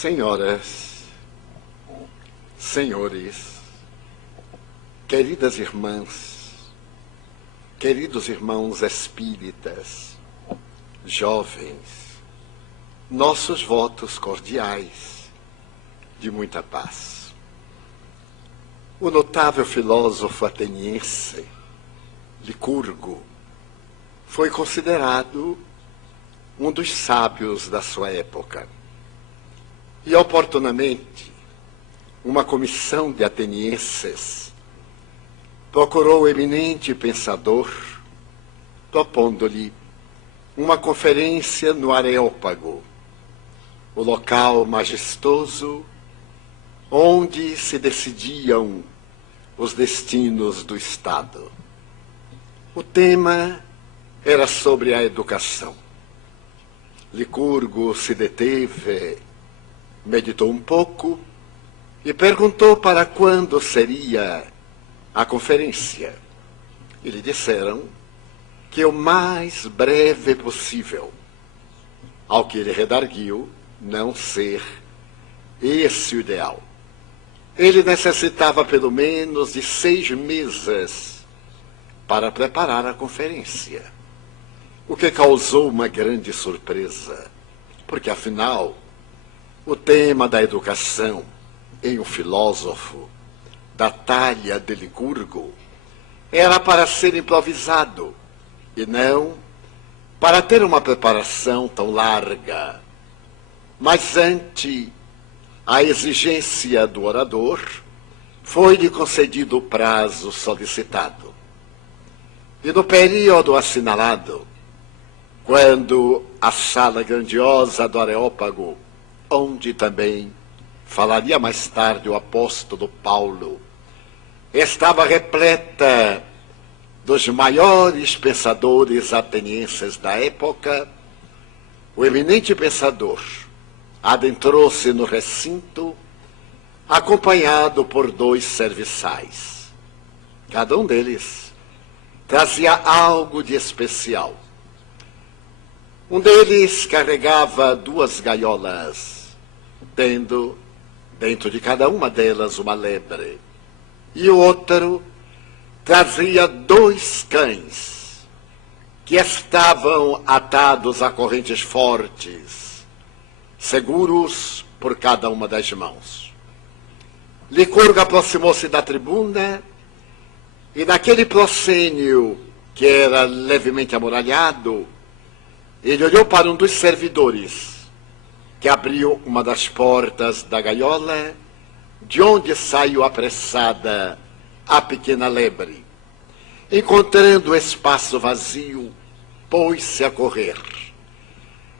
Senhoras, senhores, queridas irmãs, queridos irmãos espíritas, jovens, nossos votos cordiais de muita paz. O notável filósofo ateniense Licurgo foi considerado um dos sábios da sua época. E, oportunamente, uma comissão de atenienses procurou o eminente pensador, propondo-lhe uma conferência no Areópago, o local majestoso onde se decidiam os destinos do Estado. O tema era sobre a educação. Licurgo se deteve, meditou um pouco e perguntou para quando seria a conferência. E lhe disseram que o mais breve possível, ao que ele redarguiu não ser esse o ideal. Ele necessitava pelo menos de 6 meses para preparar a conferência, o que causou uma grande surpresa, porque afinal o tema da educação em um filósofo da talha de Licurgo era para ser improvisado e não para ter uma preparação tão larga. Mas ante a exigência do orador, foi-lhe concedido o prazo solicitado. E no período assinalado, quando a sala grandiosa do Areópago, onde também falaria mais tarde o apóstolo Paulo, estava repleta dos maiores pensadores atenienses da época, o eminente pensador adentrou-se no recinto, acompanhado por 2 serviçais. Cada um deles trazia algo de especial. Um deles carregava 2 gaiolas, tendo dentro de cada uma delas uma lebre. E o outro trazia 2 cães, que estavam atados a correntes fortes, seguros por cada uma das mãos. Licurgo aproximou-se da tribuna e naquele proscênio, que era levemente amuralhado, ele olhou para um dos servidores, que abriu uma das portas da gaiola, de onde saiu apressada a pequena lebre. Encontrando o espaço vazio, pôs-se a correr.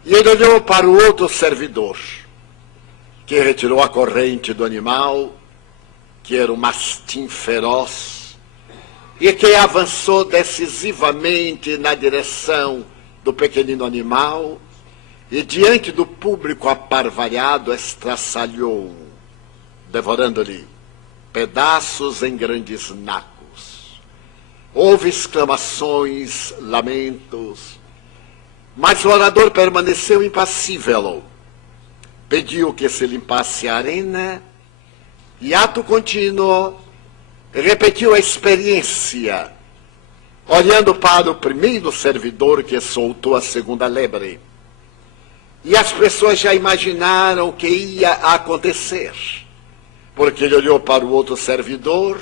E ele olhou para o outro servidor, que retirou a corrente do animal, que era um mastim feroz, e que avançou decisivamente na direção do pequenino animal, e diante do público aparvalhado estraçalhou, devorando-lhe pedaços em grandes nacos. Houve exclamações, lamentos, mas o orador permaneceu impassível. Pediu que se limpasse a arena e, ato contínuo, repetiu a experiência, olhando para o primeiro servidor que soltou a segunda lebre. E as pessoas já imaginaram o que ia acontecer, porque ele olhou para o outro servidor,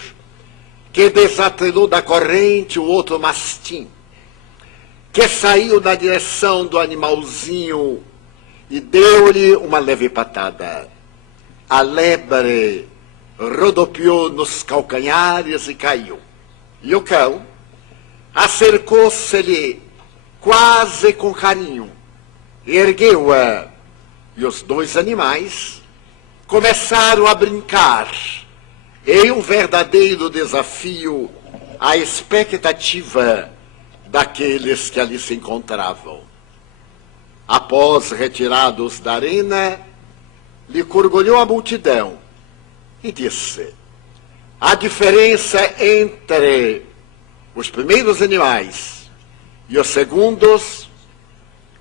que desatrelou da corrente o outro mastim, que saiu na direção do animalzinho e deu-lhe uma leve patada. A lebre rodopiou nos calcanhares e caiu. E o cão acercou-se-lhe quase com carinho, ergueu-a, e os 2 animais começaram a brincar em um verdadeiro desafio à expectativa daqueles que ali se encontravam. Após retirados da arena, Licurgo olhou a multidão e disse: a diferença entre os primeiros animais e os segundos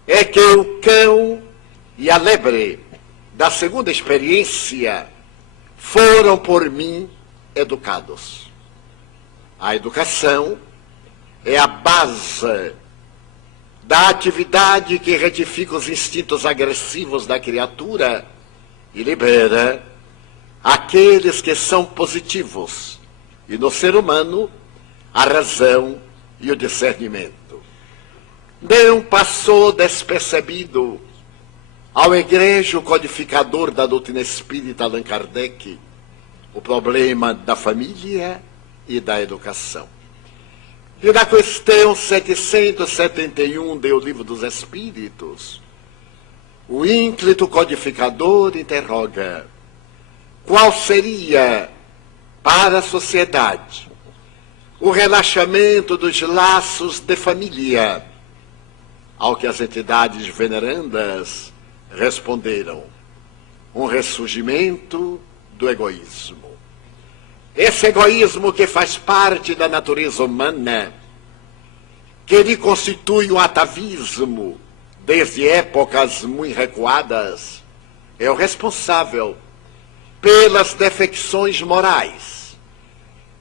é que o cão e a lebre da segunda experiência foram por mim educados. A educação é a base da atividade que retifica os instintos agressivos da criatura e libera aqueles que são positivos, e no ser humano a razão e o discernimento. Não passou despercebido ao egregio codificador da doutrina espírita Allan Kardec o problema da família e da educação. E na questão 771 do Livro dos Espíritos, o ínclito codificador interroga: qual seria para a sociedade o relaxamento dos laços de família? Ao que as entidades venerandas responderam: um ressurgimento do egoísmo. Esse egoísmo que faz parte da natureza humana, que lhe constitui um atavismo desde épocas muito recuadas, é o responsável pelas defecções morais.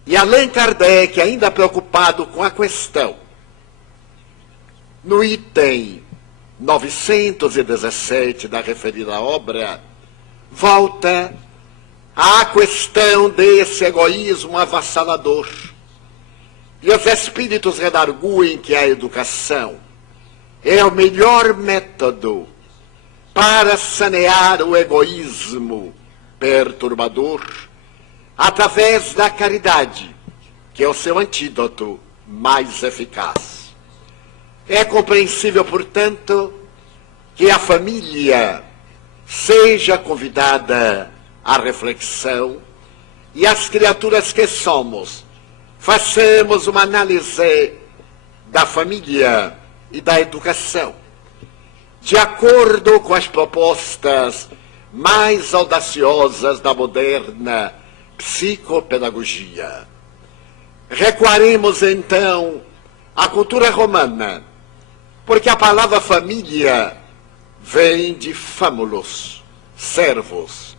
E Allan Kardec, ainda preocupado com a questão, no item 917 da referida obra, volta à questão desse egoísmo avassalador. E os espíritos redarguem que a educação é o melhor método para sanear o egoísmo perturbador através da caridade, que é o seu antídoto mais eficaz. É compreensível, portanto, que a família seja convidada à reflexão e as criaturas que somos façamos uma análise da família e da educação, de acordo com as propostas mais audaciosas da moderna psicopedagogia. Recuaremos então à cultura romana, porque a palavra família vem de famulus, servos.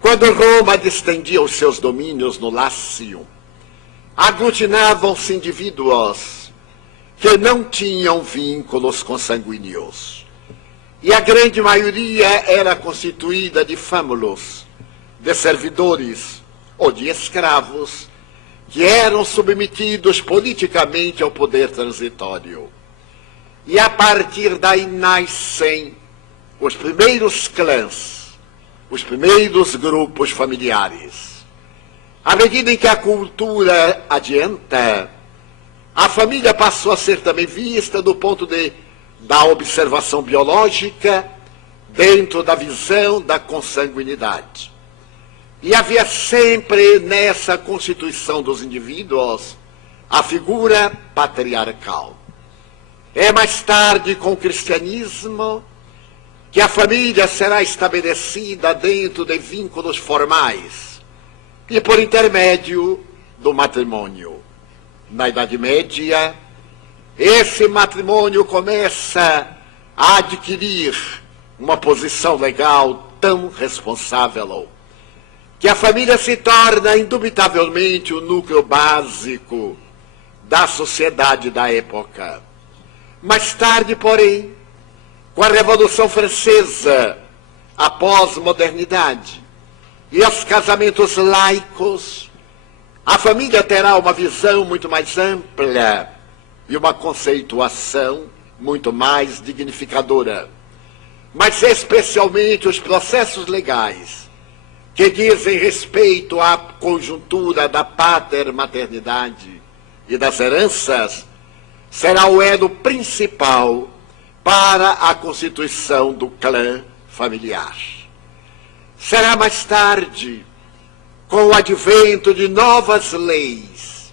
Quando Roma distendia os seus domínios no Lácio, aglutinavam-se indivíduos que não tinham vínculos consanguíneos. E a grande maioria era constituída de famulus, de servidores ou de escravos, que eram submetidos politicamente ao poder transitório. E a partir daí nascem os primeiros clãs, os primeiros grupos familiares. À medida em que a cultura adianta, a família passou a ser também vista do ponto da observação biológica, dentro da visão da consanguinidade. E havia sempre nessa constituição dos indivíduos a figura patriarcal. É mais tarde, com o cristianismo, que a família será estabelecida dentro de vínculos formais e por intermédio do matrimônio. Na Idade Média, esse matrimônio começa a adquirir uma posição legal tão responsável que a família se torna indubitavelmente o núcleo básico da sociedade da época. Mais tarde, porém, com a Revolução Francesa, a pós-modernidade e os casamentos laicos, a família terá uma visão muito mais ampla e uma conceituação muito mais dignificadora. Mas especialmente os processos legais que dizem respeito à conjuntura da pater-maternidade e das heranças, será o elo principal para a constituição do clã familiar. Será mais tarde, com o advento de novas leis,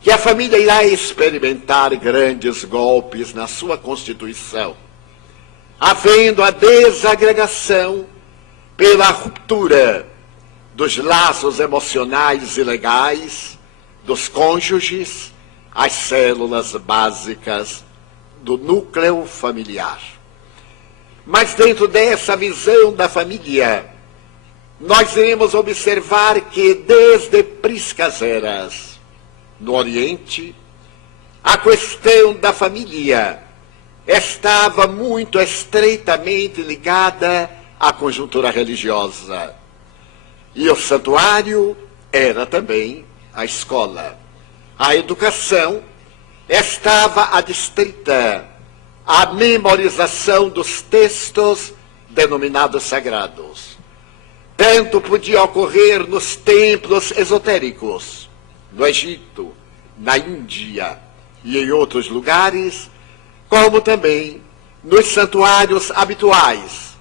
que a família irá experimentar grandes golpes na sua constituição, havendo a desagregação pela ruptura dos laços emocionais e legais dos cônjuges, as células básicas do núcleo familiar. Mas dentro dessa visão da família, nós iremos observar que desde priscas eras, no Oriente, a questão da família estava muito estreitamente ligada à conjuntura religiosa. E o santuário era também a escola. A educação estava adstrita à memorização dos textos denominados sagrados. Tanto podia ocorrer nos templos esotéricos, no Egito, na Índia e em outros lugares, como também nos santuários habituais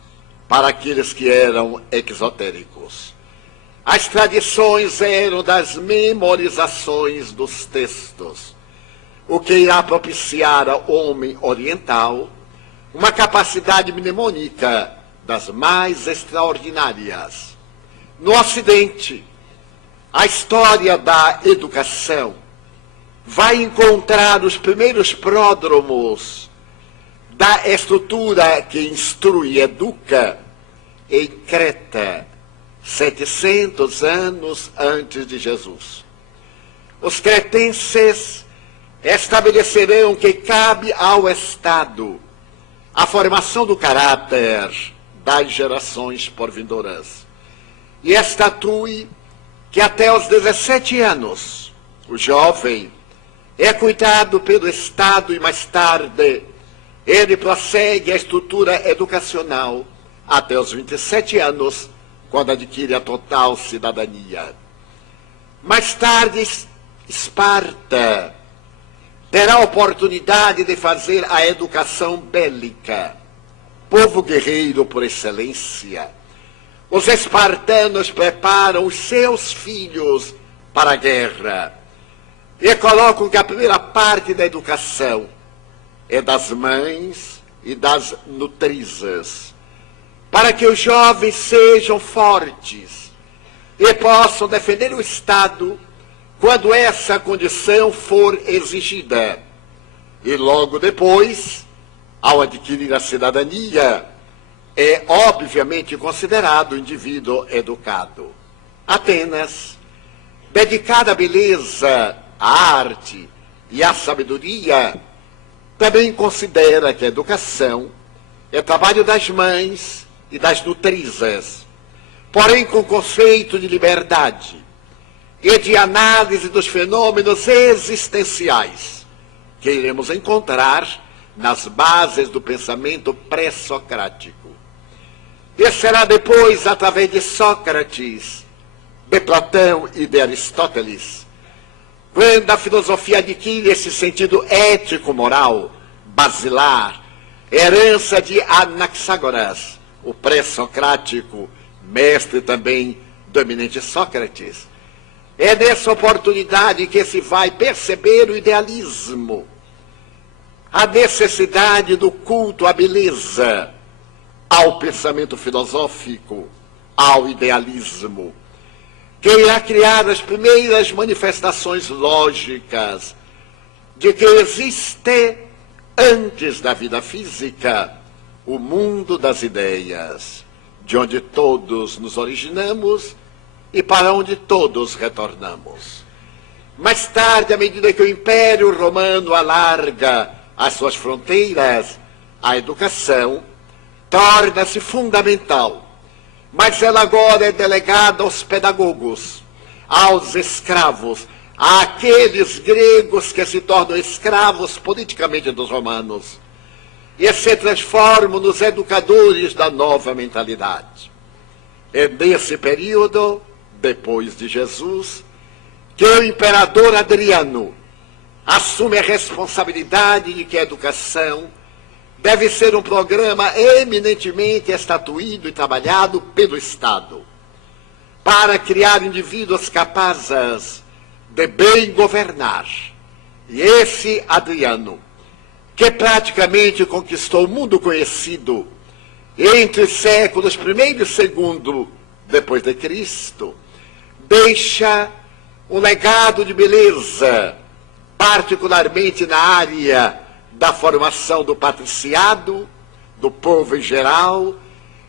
para aqueles que eram exotéricos. As tradições eram das memorizações dos textos, o que irá propiciar ao homem oriental uma capacidade mnemônica das mais extraordinárias. No Ocidente, a história da educação vai encontrar os primeiros pródromos da estrutura que instrui e educa em Creta, 700 anos antes de Jesus. Os cretenses estabelecerão que cabe ao Estado a formação do caráter das gerações por vindouras. E estatue que até os 17 anos o jovem é cuidado pelo Estado e mais tarde ele prossegue a estrutura educacional até os 27 anos, quando adquire a total cidadania. Mais tarde, Esparta terá a oportunidade de fazer a educação bélica, povo guerreiro por excelência. Os espartanos preparam os seus filhos para a guerra e colocam que a primeira parte da educação é das mães e das nutrizas, para que os jovens sejam fortes e possam defender o Estado quando essa condição for exigida. E logo depois, ao adquirir a cidadania, é obviamente considerado indivíduo educado. Atenas, dedicada à beleza, à arte e à sabedoria, também considera que a educação é trabalho das mães e das nutrizas, porém com conceito de liberdade e de análise dos fenômenos existenciais que iremos encontrar nas bases do pensamento pré-socrático. E será depois, através de Sócrates, de Platão e de Aristóteles, quando a filosofia adquire esse sentido ético-moral, basilar, herança de Anaxágoras, o pré-socrático, mestre também do eminente Sócrates. É nessa oportunidade que se vai perceber o idealismo, a necessidade do culto à beleza, ao pensamento filosófico, ao idealismo, que irá criar as primeiras manifestações lógicas de que existe, antes da vida física, o mundo das ideias, de onde todos nos originamos e para onde todos retornamos. Mais tarde, à medida que o Império Romano alarga as suas fronteiras, a educação torna-se fundamental. Mas ela agora é delegada aos pedagogos, aos escravos, àqueles gregos que se tornam escravos politicamente dos romanos e se transformam nos educadores da nova mentalidade. É nesse período, depois de Jesus, que o imperador Adriano assume a responsabilidade de que a educação deve ser um programa eminentemente estatuído e trabalhado pelo Estado, para criar indivíduos capazes de bem governar. E esse Adriano, que praticamente conquistou o mundo conhecido entre os séculos I e II depois de Cristo, deixa um legado de beleza, particularmente na área da formação do patriciado, do povo em geral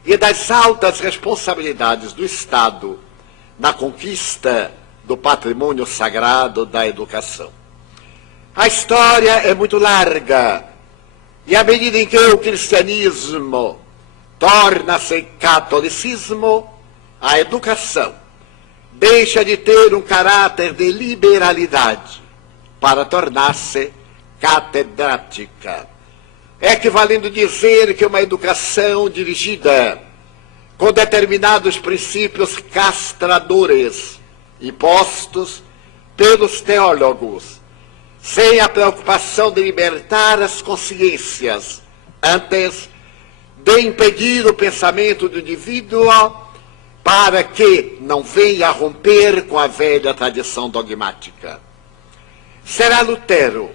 e das altas responsabilidades do Estado na conquista do patrimônio sagrado da educação. A história é muito larga, e à medida em que o cristianismo torna-se catolicismo, a educação deixa de ter um caráter de liberalidade para tornar-se catedrática, equivalendo dizer que uma educação dirigida com determinados princípios castradores impostos pelos teólogos, sem a preocupação de libertar as consciências, antes de impedir o pensamento do indivíduo para que não venha a romper com a velha tradição dogmática. Será Lutero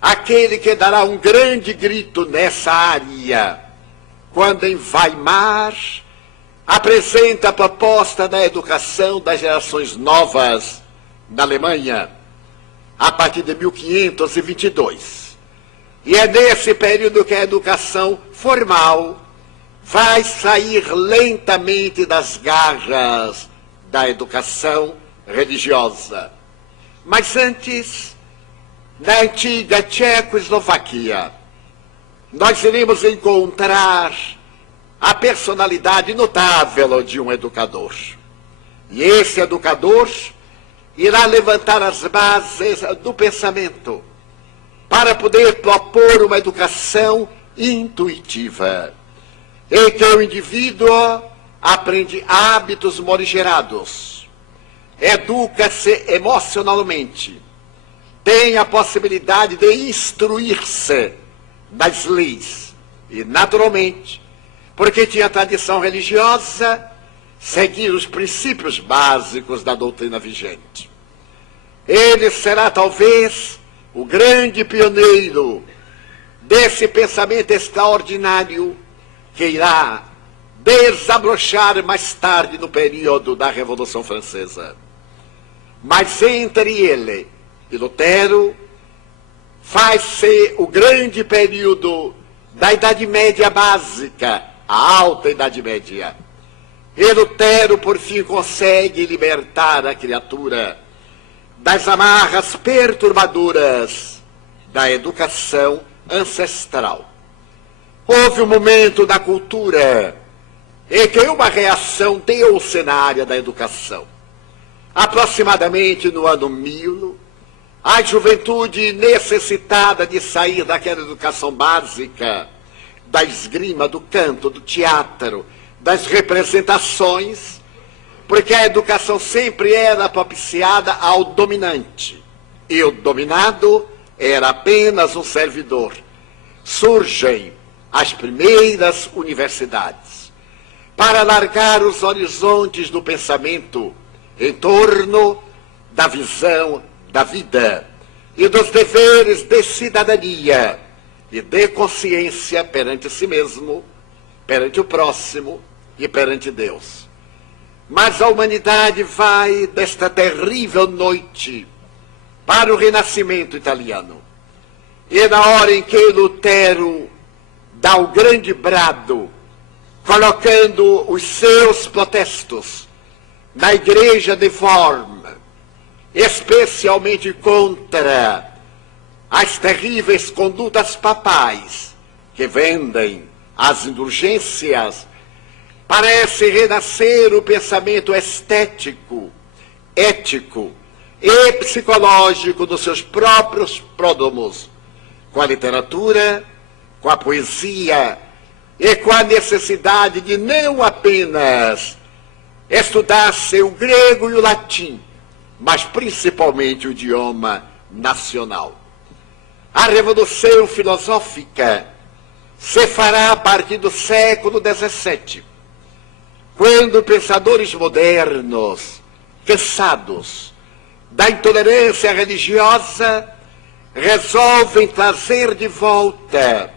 aquele que dará um grande grito nessa área, quando em Weimar apresenta a proposta da educação das gerações novas na Alemanha, a partir de 1522. E é nesse período que a educação formal vai sair lentamente das garras da educação religiosa. Mas antes, na antiga Tchecoslovaquia, nós iremos encontrar a personalidade notável de um educador. E esse educador irá levantar as bases do pensamento para poder propor uma educação intuitiva, em que o indivíduo aprende hábitos morigerados, educa-se emocionalmente, tem a possibilidade de instruir-se nas leis e, naturalmente, porque tinha tradição religiosa, seguir os princípios básicos da doutrina vigente. Ele será talvez o grande pioneiro desse pensamento extraordinário que irá desabrochar mais tarde no período da Revolução Francesa. Mas entre ele e Lutero faz-se o grande período da Idade Média básica, a Alta Idade Média. E Lutero, por fim, consegue libertar a criatura das amarras perturbadoras da educação ancestral. Houve um momento da cultura em que uma reação deu-se na área da educação. Aproximadamente no ano 1000, a juventude necessitada de sair daquela educação básica, da esgrima, do canto, do teatro, das representações, porque a educação sempre era propiciada ao dominante, e o dominado era apenas um servidor. Surgem as primeiras universidades para alargar os horizontes do pensamento em torno da visão da vida e dos deveres de cidadania e de consciência perante si mesmo, perante o próximo e perante Deus. Mas a humanidade vai desta terrível noite para o Renascimento italiano. E na hora em que Lutero dá o grande brado, colocando os seus protestos na igreja de Worms, especialmente contra as terríveis condutas papais que vendem as indulgências, parece renascer o pensamento estético, ético e psicológico dos seus próprios pródomos, com a literatura, com a poesia e com a necessidade de não apenas estudar-se o grego e o latim, mas principalmente o idioma nacional. A revolução filosófica se fará a partir do século XVII, quando pensadores modernos, cansados da intolerância religiosa, resolvem trazer de volta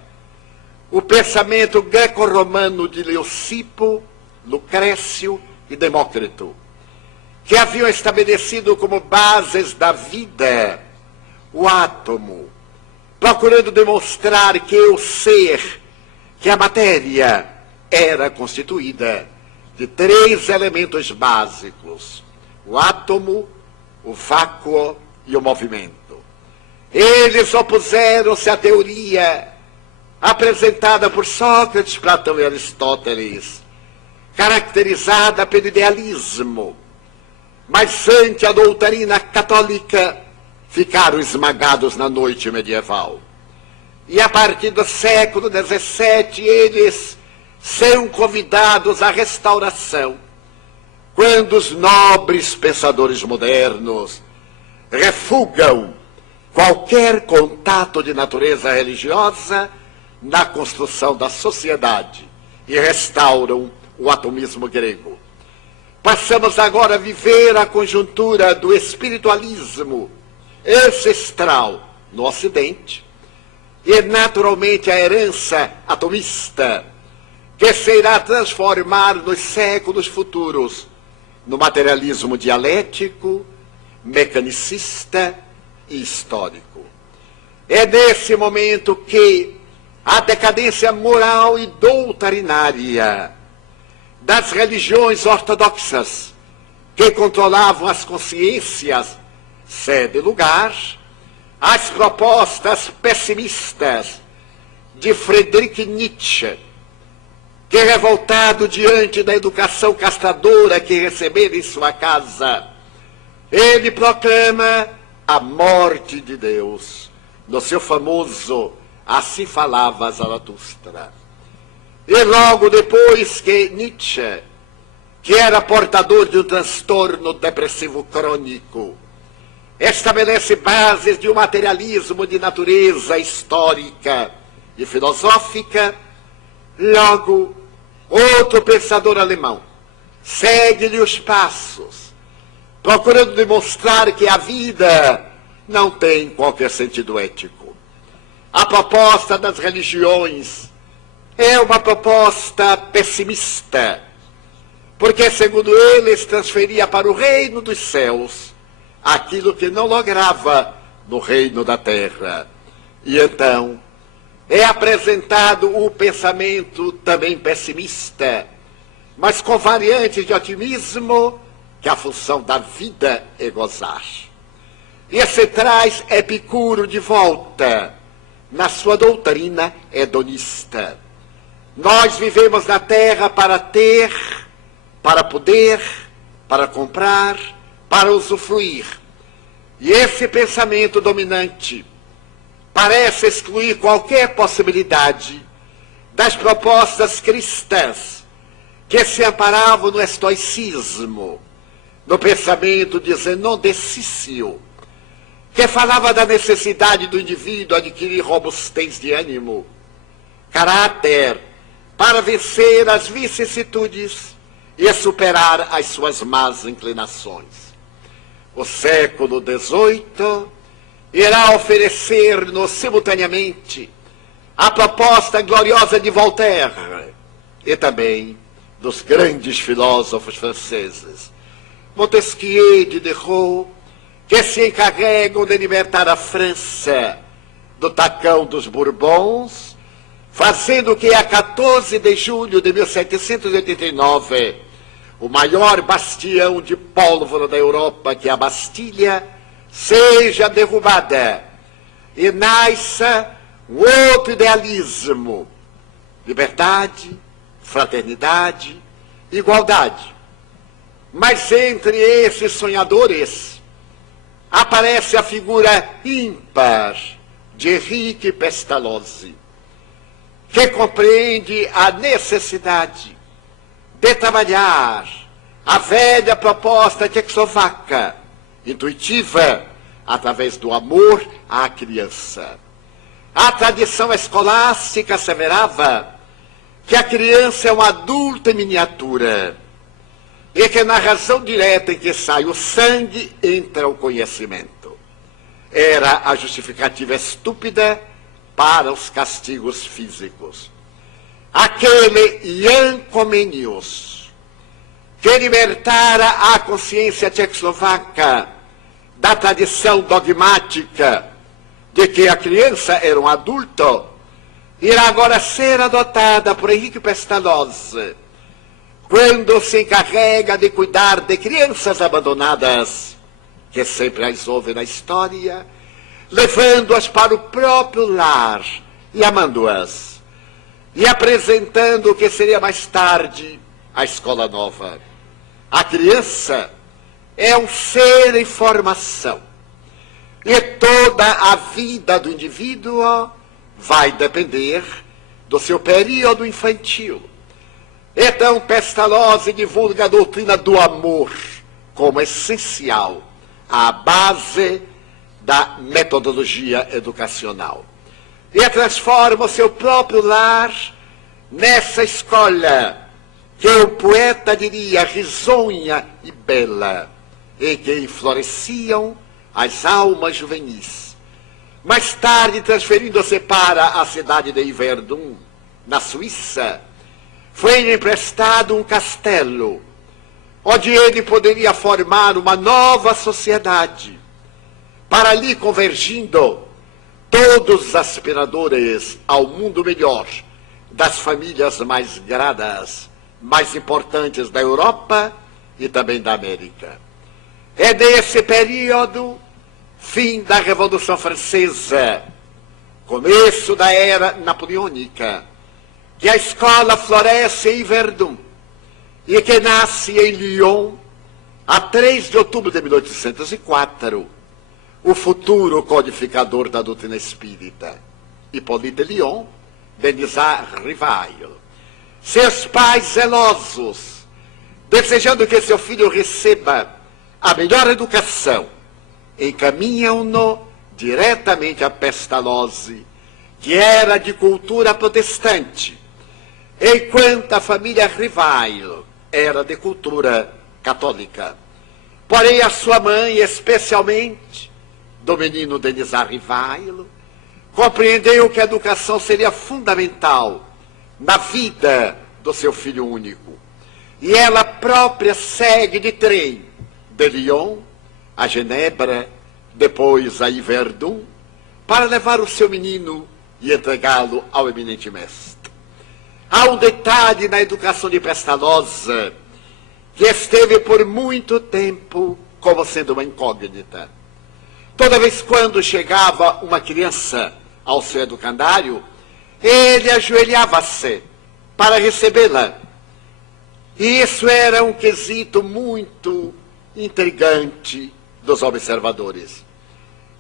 o pensamento greco-romano de Leucipo, Lucrécio e Demócrito, que haviam estabelecido como bases da vida o átomo, procurando demonstrar que o ser que a matéria era constituída de 3 elementos básicos: o átomo, o vácuo e o movimento. Eles opuseram-se à teoria apresentada por Sócrates, Platão e Aristóteles, caracterizada pelo idealismo, mas ante a doutrina católica ficaram esmagados na noite medieval. E a partir do século XVII eles são convidados à restauração, quando os nobres pensadores modernos refugam qualquer contato de natureza religiosa na construção da sociedade e restauram o atomismo grego. Passamos agora a viver a conjuntura do espiritualismo ancestral no Ocidente e, naturalmente, a herança atomista, que se irá transformar nos séculos futuros no materialismo dialético, mecanicista e histórico. É nesse momento que a decadência moral e doutrinária das religiões ortodoxas, que controlavam as consciências, cede lugar às propostas pessimistas de Friedrich Nietzsche, que, revoltado diante da educação castradora que recebera em sua casa, ele proclama a morte de Deus no seu famoso Assim Falava Zaratustra. E logo depois que Nietzsche, que era portador de um transtorno depressivo crônico, estabelece bases de um materialismo de natureza histórica e filosófica, logo outro pensador alemão segue-lhe os passos, procurando demonstrar que a vida não tem qualquer sentido ético. A proposta das religiões é uma proposta pessimista, porque, segundo eles, transferia para o reino dos céus aquilo que não lograva no reino da terra. E então é apresentado o pensamento também pessimista, mas com variantes de otimismo, que a função da vida é gozar. E se traz Epicuro de volta na sua doutrina hedonista. Nós vivemos na terra para ter, para poder, para comprar, para usufruir. E esse pensamento dominante parece excluir qualquer possibilidade das propostas cristãs que se amparavam no estoicismo, no pensamento de Zenon de Cício, que falava da necessidade do indivíduo adquirir robustez de ânimo, caráter, para vencer as vicissitudes e superar as suas más inclinações. O século XVIII irá oferecer-nos simultaneamente a proposta gloriosa de Voltaire e também dos grandes filósofos franceses, Montesquieu e Diderot, que se encarregam de libertar a França do tacão dos Bourbons, fazendo que a 14 de julho de 1789, o maior bastião de pólvora da Europa, que é a Bastilha, seja derrubada e nasça um outro idealismo: liberdade, fraternidade, igualdade. Mas entre esses sonhadores aparece a figura ímpar de Henrique Pestalozzi, que compreende a necessidade de trabalhar a velha proposta tchecoslovaca, intuitiva, através do amor à criança. A tradição escolástica asseverava que a criança é um adulto em miniatura e que na razão direta em que sai o sangue entra o conhecimento. Era a justificativa estúpida para os castigos físicos. Aquele Jan Comenius, que libertara a consciência tchecoslovaca da tradição dogmática de que a criança era um adulto, irá agora ser adotada por Henrique Pestalozzi, quando se encarrega de cuidar de crianças abandonadas, que sempre as houve na história, levando-as para o próprio lar e amando-as, e apresentando o que seria mais tarde a escola nova. A criança é um ser em formação, e toda a vida do indivíduo vai depender do seu período infantil. Então, Pestalozzi divulga a doutrina do amor como essencial, à base da metodologia educacional. E transforma o seu próprio lar nessa escola que o poeta diria risonha e bela, em que floresciam as almas juvenis. Mais tarde, transferindo-se para a cidade de Yverdon, na Suíça, foi-lhe emprestado um castelo, onde ele poderia formar uma nova sociedade, para ali convergindo todos os aspiradores ao mundo melhor das famílias mais gradas, mais importantes da Europa e também da América. É nesse período, fim da Revolução Francesa, começo da Era Napoleônica, que a escola floresce em Verdun e que nasce em Lyon, a 3 de outubro de 1804, o futuro codificador da doutrina espírita, Hippolyte Lyon, Denisard Rivail. Seus pais zelosos, desejando que seu filho receba a melhor educação, encaminham-no diretamente a Pestalozzi, que era de cultura protestante, enquanto a família Rivail era de cultura católica. Porém, a sua mãe, especialmente do menino Denisard Rivail, compreendeu que a educação seria fundamental na vida do seu filho único. E ela própria segue de trem de Lyon a Genebra, depois a Yverdon, para levar o seu menino e entregá-lo ao eminente mestre. Há um detalhe na educação de Pestalozzi que esteve por muito tempo como sendo uma incógnita. Toda vez quando chegava uma criança ao seu educandário, ele ajoelhava-se para recebê-la. E isso era um quesito muito intrigante dos observadores.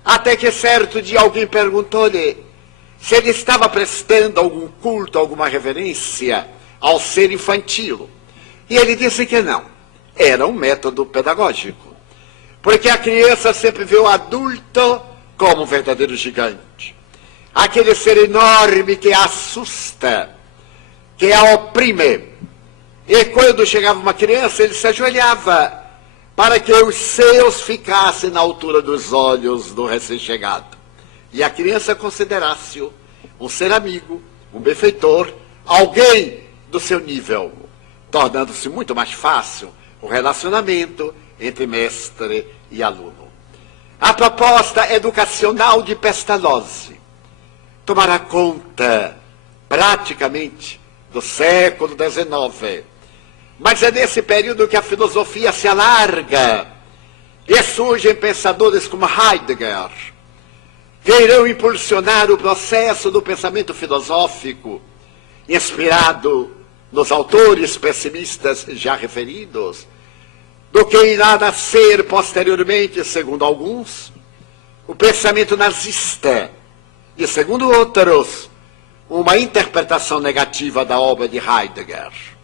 Até que certo dia alguém perguntou-lhe se ele estava prestando algum culto, alguma reverência ao ser infantil. E ele disse que não. Era um método pedagógico. Porque a criança sempre vê o adulto como um verdadeiro gigante. Aquele ser enorme que a assusta, que a oprime. E quando chegava uma criança, ele se ajoelhava para que os seus ficassem na altura dos olhos do recém-chegado. E a criança considerasse-o um ser amigo, um benfeitor, alguém do seu nível, tornando-se muito mais fácil o relacionamento entre mestre e aluno. A proposta educacional de Pestalozzi tomará conta, praticamente, do século XIX. Mas é nesse período que a filosofia se alarga e surgem pensadores como Heidegger, que irão impulsionar o processo do pensamento filosófico, inspirado nos autores pessimistas já referidos, do que irá nascer posteriormente, segundo alguns, o pensamento nazista, e segundo outros, uma interpretação negativa da obra de Heidegger.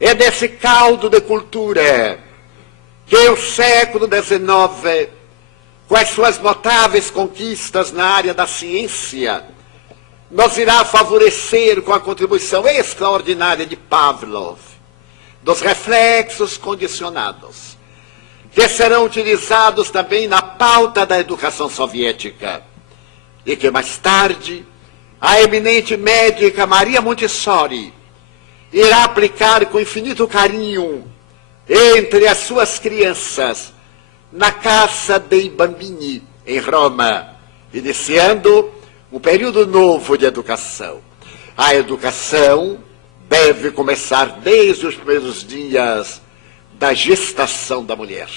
É desse caldo de cultura que o século XIX, com as suas notáveis conquistas na área da ciência, nos irá favorecer com a contribuição extraordinária de Pavlov, dos reflexos condicionados, que serão utilizados também na pauta da educação soviética, e que mais tarde a eminente médica Maria Montessori irá aplicar com infinito carinho entre as suas crianças na Casa dei Bambini, em Roma, iniciando um período novo de educação. A educação deve começar desde os primeiros dias da gestação da mulher.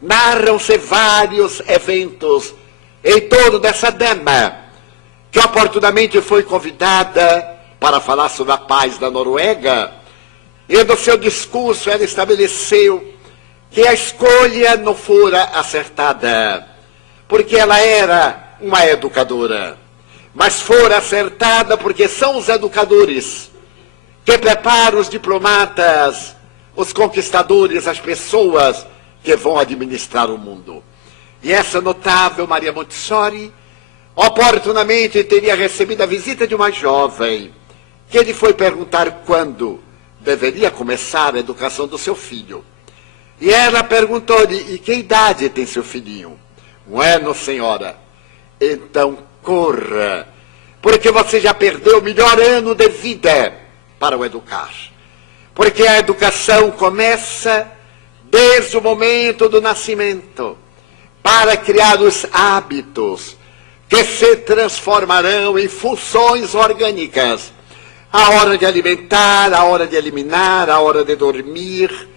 Narram-se vários eventos em torno dessa dama, que oportunamente foi convidada para falar sobre a paz da Noruega, e no seu discurso ela estabeleceu que a escolha não fora acertada, porque ela era uma educadora, mas fora acertada porque são os educadores que preparam os diplomatas, os conquistadores, as pessoas que vão administrar o mundo. E essa notável Maria Montessori, oportunamente teria recebido a visita de uma jovem, que lhe foi perguntar quando deveria começar a educação do seu filho. E ela perguntou-lhe, e que idade tem seu filhinho? 1 ano, senhora. Então corra, porque você já perdeu o melhor ano de vida para o educar. Porque a educação começa desde o momento do nascimento, para criar os hábitos que se transformarão em funções orgânicas. A hora de alimentar, a hora de eliminar, a hora de dormir,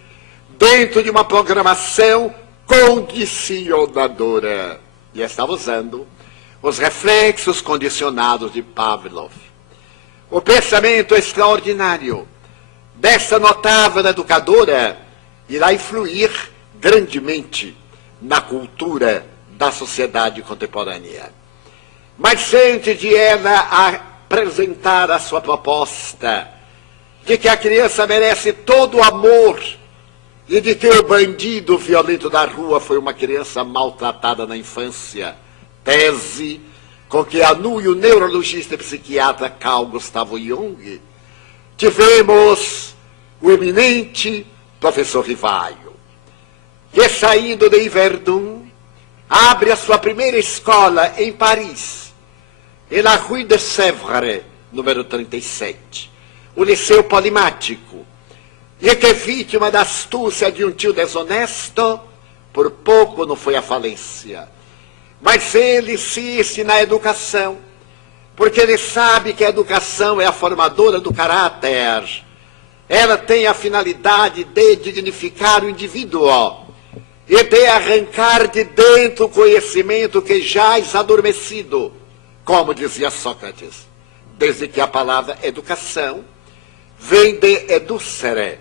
dentro de uma programação condicionadora. E estava usando os reflexos condicionados de Pavlov. O pensamento extraordinário dessa notável educadora irá influir grandemente na cultura da sociedade contemporânea. Mas antes de ela apresentar a sua proposta de que a criança merece todo o amor e de que o bandido violento da rua foi uma criança maltratada na infância, tese com que anui o neurologista e psiquiatra Carl Gustav Jung, tivemos o eminente professor Rivaio, que saindo de Yverdon, abre a sua primeira escola em Paris, e na Rue de Sèvres, número 37, o Liceu Polimático, e que, vítima da astúcia de um tio desonesto, por pouco não foi à falência. Mas ele insiste na educação, porque ele sabe que a educação é a formadora do caráter. Ela tem a finalidade de dignificar o indivíduo e de arrancar de dentro o conhecimento que jaz adormecido, como dizia Sócrates, desde que a palavra educação vem de educere,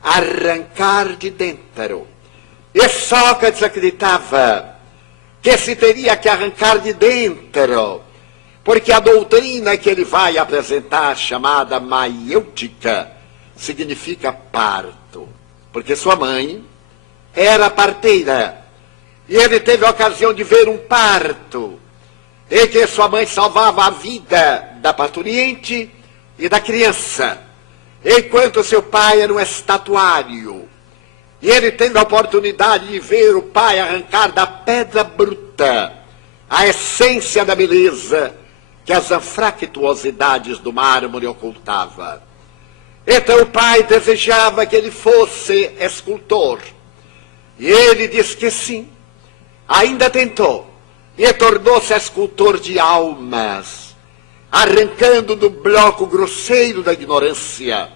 arrancar de dentro. E Sócrates acreditava que se teria que arrancar de dentro, porque a doutrina que ele vai apresentar, chamada maiêutica, significa parto, porque sua mãe era parteira, e ele teve a ocasião de ver um parto, em que sua mãe salvava a vida da parturiente e da criança, enquanto seu pai era um estatuário. E ele teve a oportunidade de ver o pai arrancar da pedra bruta a essência da beleza que as anfractuosidades do mármore ocultava. Então o pai desejava que ele fosse escultor. E ele disse que sim. Ainda tentou. E tornou-se escultor de almas, arrancando do bloco grosseiro da ignorância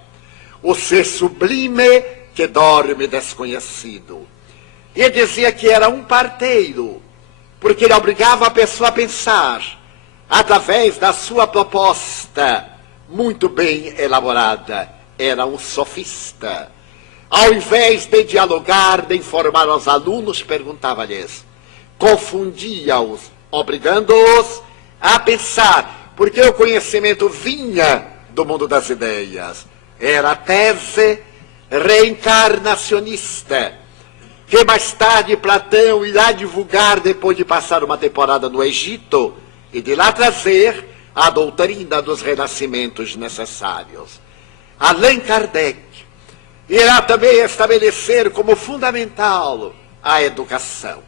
o ser sublime que dorme desconhecido. E dizia que era um parteiro, porque ele obrigava a pessoa a pensar, através da sua proposta muito bem elaborada. Era um sofista. Ao invés de dialogar, de informar aos alunos, perguntava-lhes, confundia-os, obrigando-os a pensar, porque o conhecimento vinha do mundo das ideias. Era a tese reencarnacionista, que mais tarde Platão irá divulgar depois de passar uma temporada no Egito e de lá trazer a doutrina dos renascimentos necessários. Allan Kardec irá também estabelecer como fundamental a educação.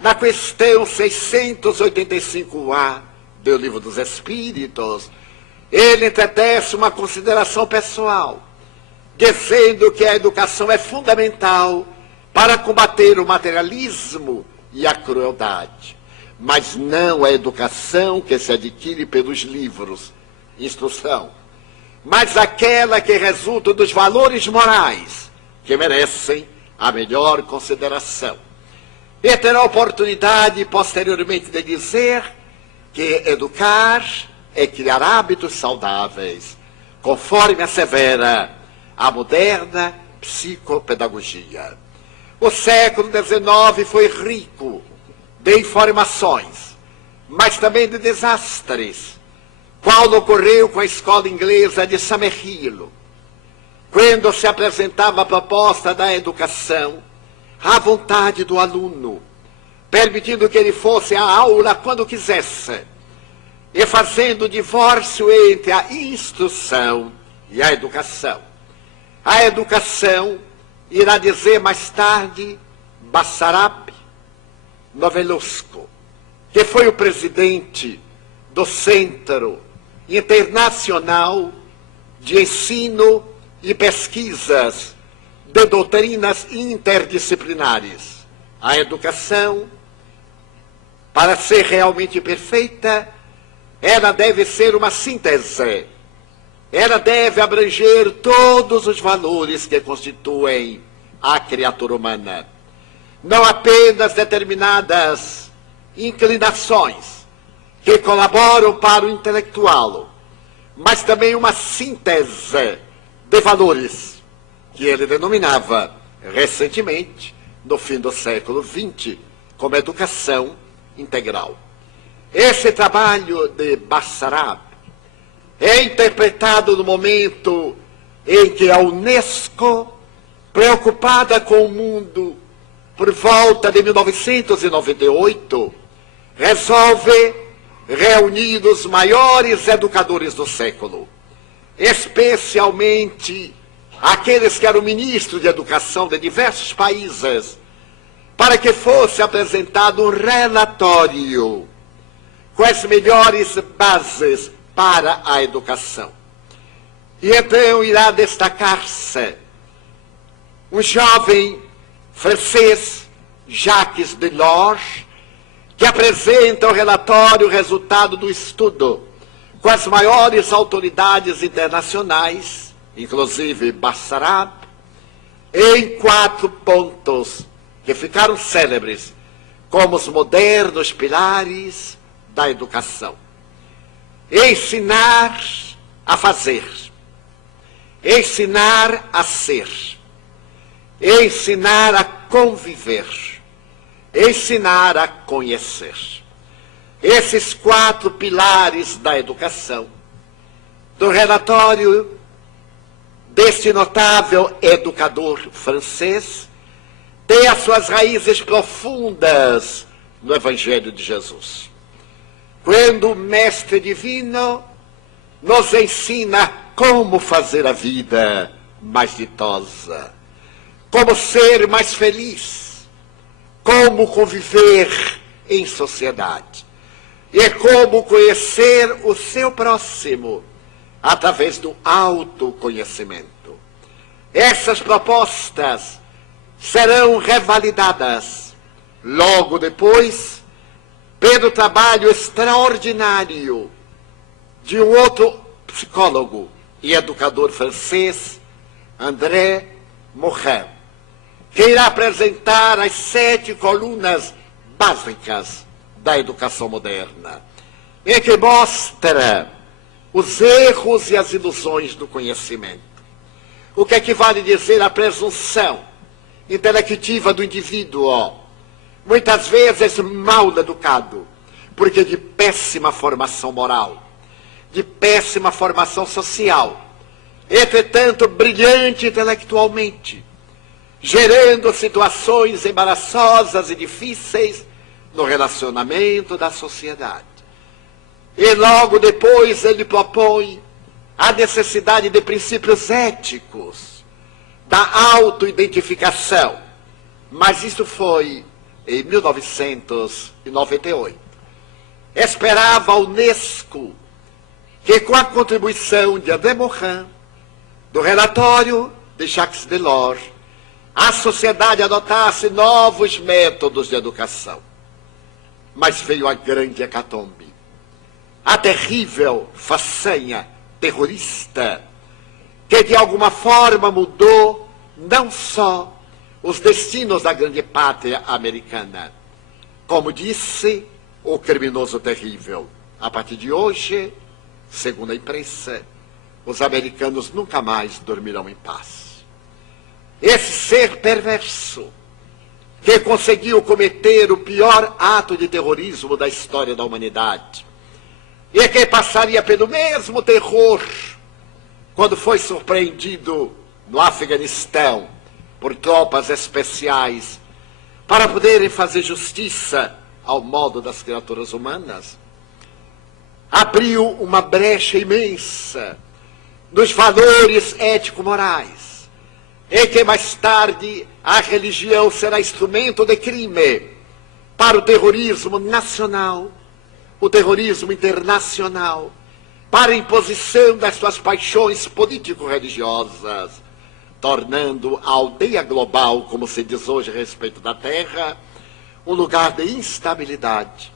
Na questão 685A do Livro dos Espíritos, ele entretece uma consideração pessoal, dizendo que a educação é fundamental para combater o materialismo e a crueldade. mas não a educação que se adquire pelos livros, instrução, mas aquela que resulta dos valores morais que merecem a melhor consideração. E terá a oportunidade, posteriormente, de dizer que educar é criar hábitos saudáveis, conforme assevera a moderna psicopedagogia. O século XIX foi rico de informações, mas também de desastres, qual ocorreu com a escola inglesa de Summerhill, quando se apresentava a proposta da educação à vontade do aluno, permitindo que ele fosse à aula quando quisesse, e fazendo o divórcio entre a instrução e a educação. A educação, irá dizer mais tarde Basarab Novelusco, que foi o presidente do Centro Internacional de Ensino e Pesquisas de Doutrinas Interdisciplinares. A educação, para ser realmente perfeita, ela deve ser uma síntese. Ela deve abranger todos os valores que constituem a criatura humana. Não apenas determinadas inclinações que colaboram para o intelectual, mas também uma síntese de valores que ele denominava recentemente, no fim do século XX, como educação integral. Esse trabalho de Basarab é interpretado no momento em que a Unesco, preocupada com o mundo por volta de 1998, resolve reunir os maiores educadores do século, especialmente aqueles que eram ministros de educação de diversos países, para que fosse apresentado um relatório com as melhores bases para a educação. E então irá destacar-se um jovem francês, Jacques Delors, que apresenta o relatório, o resultado do estudo, com as maiores autoridades internacionais, inclusive Basarab, em 4 pontos que ficaram célebres como os modernos pilares da educação. Ensinar a fazer, ensinar a ser, ensinar a conviver, ensinar a conhecer. Esses 4 pilares da educação, do relatório deste notável educador francês, têm as suas raízes profundas no Evangelho de Jesus. Quando o Mestre Divino nos ensina como fazer a vida mais ditosa, como ser mais feliz, como conviver em sociedade, e como conhecer o seu próximo através do autoconhecimento. Essas propostas serão revalidadas logo depois pelo trabalho extraordinário de um outro psicólogo e educador francês, André Morin, que irá apresentar as 7 colunas básicas da educação moderna, em que mostra os erros e as ilusões do conhecimento, o que equivale a dizer a presunção intelectiva do indivíduo, muitas vezes mal educado, porque de péssima formação moral, de péssima formação social, entretanto brilhante intelectualmente, gerando situações embaraçosas e difíceis no relacionamento da sociedade. E logo depois ele propõe a necessidade de princípios éticos, da autoidentificação. Mas isso foi em 1998. Esperava a Unesco que, com a contribuição de André Morin, do relatório de Jacques Delors, a sociedade adotasse novos métodos de educação. mas veio a grande hecatombe. A terrível façanha terrorista, que de alguma forma mudou não só os destinos da grande pátria americana. Como disse o criminoso terrível, a partir de hoje, segundo a imprensa, os americanos nunca mais dormirão em paz. Esse ser perverso, que conseguiu cometer o pior ato de terrorismo da história da humanidade, e que passaria pelo mesmo terror quando foi surpreendido no Afeganistão por tropas especiais para poderem fazer justiça ao modo das criaturas humanas, abriu uma brecha imensa nos valores ético-morais, em que mais tarde a religião será instrumento de crime para o terrorismo nacional, o terrorismo internacional, para a imposição das suas paixões político-religiosas, tornando a aldeia global, como se diz hoje a respeito da Terra, um lugar de instabilidade,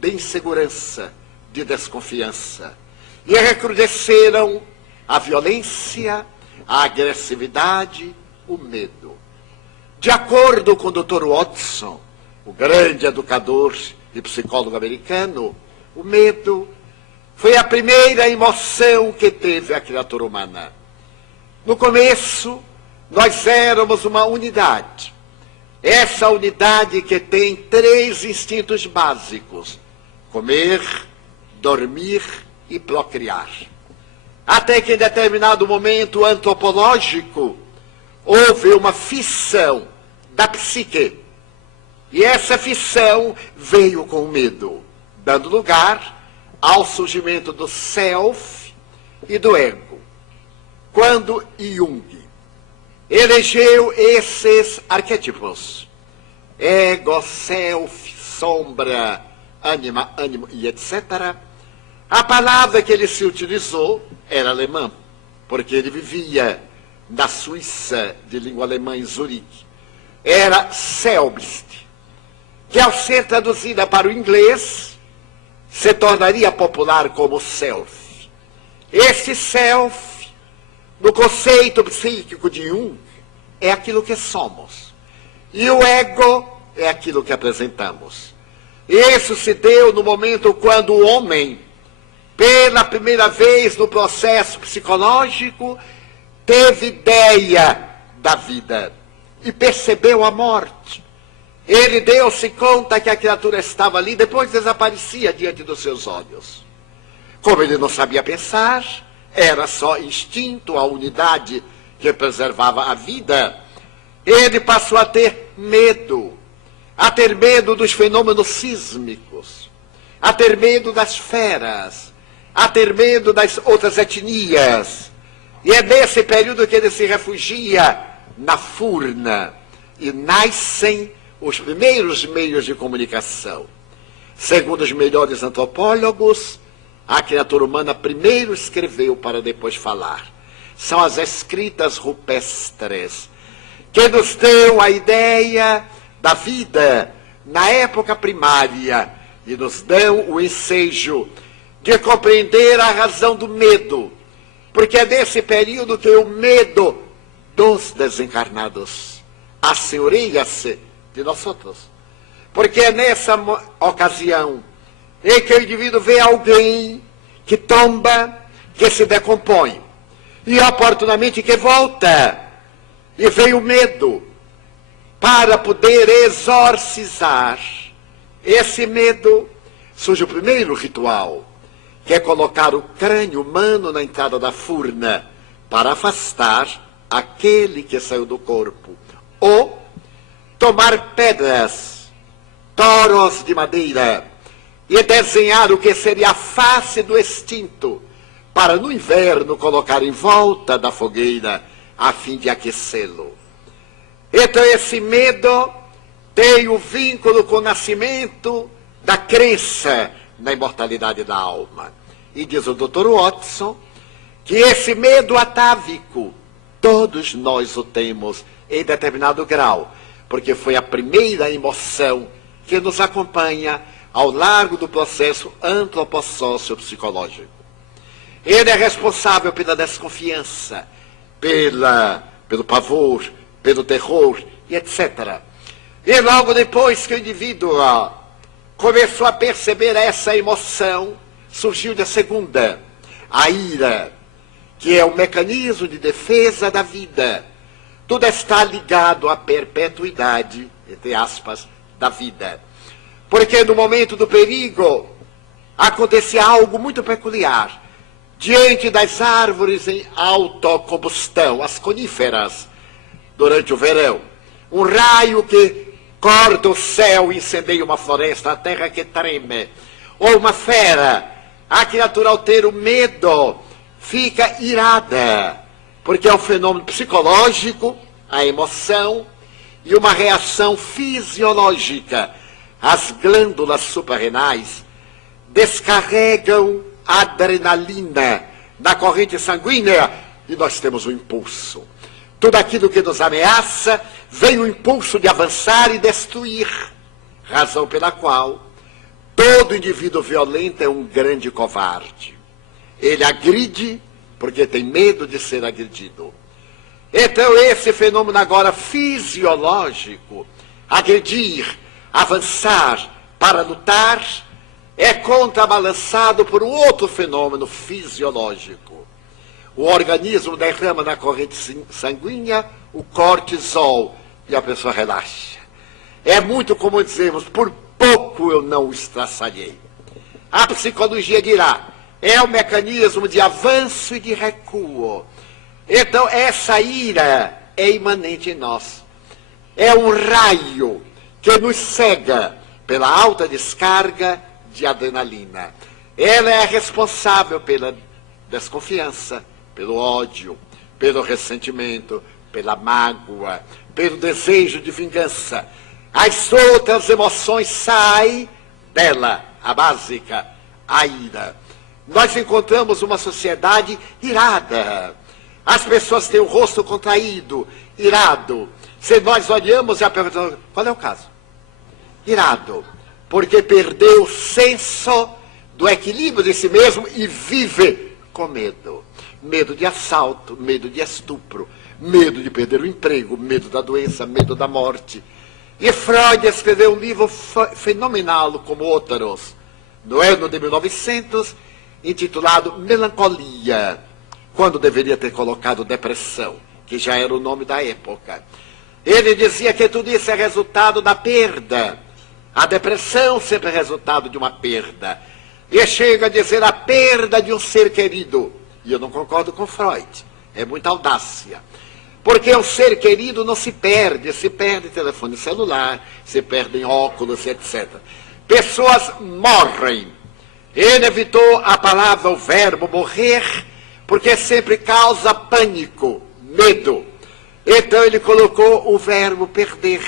de insegurança, de desconfiança. E recrudesceram a violência, a agressividade, o medo. De acordo com o Dr. Watson, o grande educador e psicólogo americano, o medo foi a primeira emoção que teve a criatura humana. No começo, nós éramos uma unidade. Essa unidade que tem 3 instintos básicos: comer, dormir e procriar. Até que em determinado momento antropológico, houve uma fissão da psique. E essa fissão veio com o medo, dando lugar ao surgimento do self e do ego. Quando Jung elegeu esses arquétipos, ego, self, sombra, ânima, ânimo e etc., a palavra que ele se utilizou era alemã, porque ele vivia na Suíça de língua alemã, em Zurique. Era Selbst, que ao ser traduzida para o inglês, se tornaria popular como self. Esse self, no conceito psíquico de Jung, é aquilo que somos. E o ego é aquilo que apresentamos. Isso se deu no momento quando o homem, pela primeira vez no processo psicológico, teve ideia da vida e percebeu a morte. Ele deu-se conta que a criatura estava ali, depois desaparecia diante dos seus olhos. Como ele não sabia pensar, era só instinto, a unidade que preservava a vida, ele passou a ter medo dos fenômenos sísmicos, a ter medo das feras, a ter medo das outras etnias. E é nesse período que ele se refugia na furna, e nascem os primeiros meios de comunicação. Segundo os melhores antropólogos, a criatura humana primeiro escreveu para depois falar. São as escritas rupestres, que nos dão a ideia da vida na época primária e nos dão o ensejo de compreender a razão do medo, porque é nesse período que o medo dos desencarnados assenhoreia-se de nós outros. Porque é nessa ocasião em que o indivíduo vê alguém que tomba, que se decompõe, e oportunamente que volta, e vem o medo para poder exorcizar esse medo. Surge o primeiro ritual, que é colocar o crânio humano na entrada da furna para afastar aquele que saiu do corpo, ou tomar pedras, toros de madeira, e desenhar o que seria a face do extinto, para no inverno colocar em volta da fogueira, a fim de aquecê-lo. Então esse medo tem o vínculo com o nascimento da crença na imortalidade da alma. E diz o Dr. Watson que esse medo atávico, todos nós o temos em determinado grau, porque foi a primeira emoção que nos acompanha ao largo do processo antropossócio-psicológico. Ele é responsável pela desconfiança, pelo pavor, pelo terror e etc. E logo depois que o indivíduo começou a perceber essa emoção, surgiu a segunda, a ira, que é o mecanismo de defesa da vida. Tudo está ligado à perpetuidade, entre aspas, da vida. Porque no momento do perigo, acontecia algo muito peculiar. Diante das árvores em autocombustão, as coníferas, durante o verão, um raio que corta o céu e incendeia uma floresta, a terra que treme, ou uma fera, a criatura ao ter o medo fica irada, porque é um fenômeno psicológico, a emoção, e uma reação fisiológica. As glândulas suprarrenais descarregam adrenalina na corrente sanguínea e nós temos um impulso. Tudo aquilo que nos ameaça vem o impulso de avançar e destruir, razão pela qual todo indivíduo violento é um grande covarde. Ele agride porque tem medo de ser agredido. Então esse fenômeno agora fisiológico, agredir, avançar para lutar, é contrabalançado por um outro fenômeno fisiológico. O organismo derrama na corrente sanguínea o cortisol e a pessoa relaxa. É muito comum dizermos, por pouco eu não o estraçalhei. A psicologia dirá, é um mecanismo de avanço e de recuo. Então essa ira é imanente em nós. É um raio que nos cega pela alta descarga de adrenalina. Ela é responsável pela desconfiança, pelo ódio, pelo ressentimento, pela mágoa, pelo desejo de vingança. As outras emoções saem dela, a básica, a ira. Nós encontramos uma sociedade irada. As pessoas têm o rosto contraído, irado. Se nós olhamos e a perguntamos, qual é o caso? Irado. Porque perdeu o senso do equilíbrio de si mesmo e vive com medo. Medo de assalto, medo de estupro, medo de perder o emprego, medo da doença, medo da morte. E Freud escreveu um livro fenomenal, como outros, no ano de 1900, intitulado Melancolia, quando deveria ter colocado depressão, que já era o nome da época. Ele dizia que tudo isso é resultado da perda. A depressão sempre é resultado de uma perda. E chega a dizer a perda de um ser querido. E eu não concordo com Freud. É muita audácia. Porque o ser querido não se perde telefone celular, se perdem óculos, etc. Pessoas morrem. Ele evitou a palavra, o verbo morrer, porque sempre causa pânico, medo. Então ele colocou o verbo perder.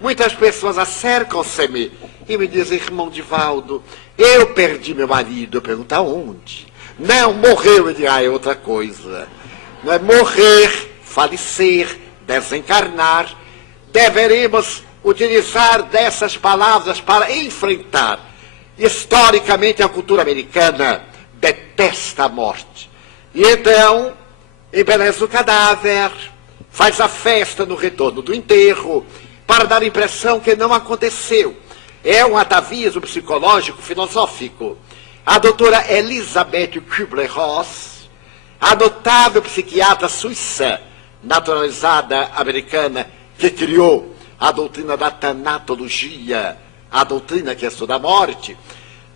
Muitas pessoas acercam-se-me e me dizem, irmão Divaldo, eu perdi meu marido. Eu pergunto, aonde? Não, morreu. Eu digo, é outra coisa. Não é morrer, falecer, desencarnar. Deveremos utilizar dessas palavras para enfrentar. Historicamente, a cultura americana detesta a morte. E então, embeleza o cadáver, faz a festa no retorno do enterro, para dar a impressão que não aconteceu. É um atavismo psicológico, filosófico. A doutora Elisabeth Kübler-Ross, a notável psiquiatra suíça, naturalizada americana, que criou a doutrina da tanatologia, a doutrina que estuda a morte,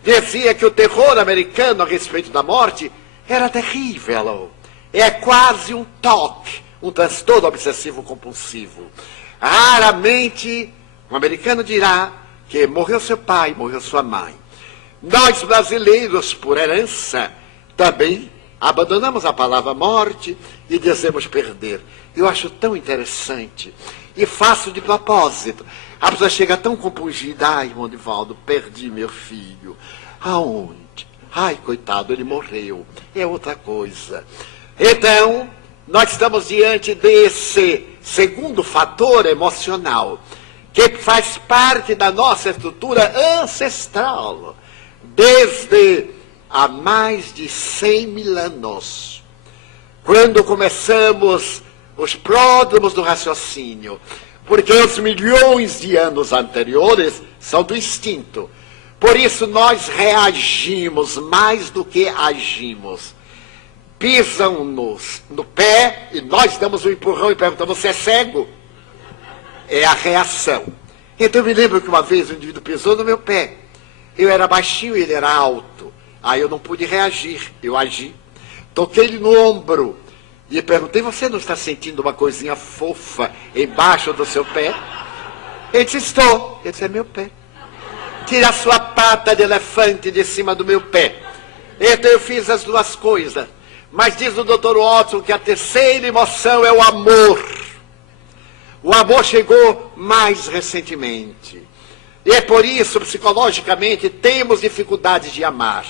dizia que o terror americano a respeito da morte era terrível. É quase um TOC, um transtorno obsessivo compulsivo. Raramente um americano dirá que morreu seu pai, morreu sua mãe. Nós brasileiros, por herança, também abandonamos a palavra morte e dizemos perder. Eu acho tão interessante e faço de propósito. A pessoa chega tão compungida, ai, irmão Divaldo, perdi meu filho. Aonde? Ai, coitado, ele morreu. É outra coisa. Então, nós estamos diante desse segundo fator emocional, que faz parte da nossa estrutura ancestral, desde há mais de 100 mil anos, quando começamos os pródromos do raciocínio, porque os milhões de anos anteriores são do instinto. Por isso nós reagimos mais do que agimos. Pisam-nos no pé e nós damos um empurrão e perguntamos: você é cego? É a reação. Então eu me lembro que uma vez o indivíduo pisou no meu pé. Eu era baixinho e ele era alto. Aí eu não pude reagir, eu agi. Toquei-lhe no ombro e perguntei: você não está sentindo uma coisinha fofa embaixo do seu pé? Ele disse: estou. Eu disse: é meu pé. Tira a sua pata de elefante de cima do meu pé. Então eu fiz as duas coisas. Mas diz o Dr. Watson que a terceira emoção é o amor. O amor chegou mais recentemente. E é por isso, psicologicamente, temos dificuldades de amar.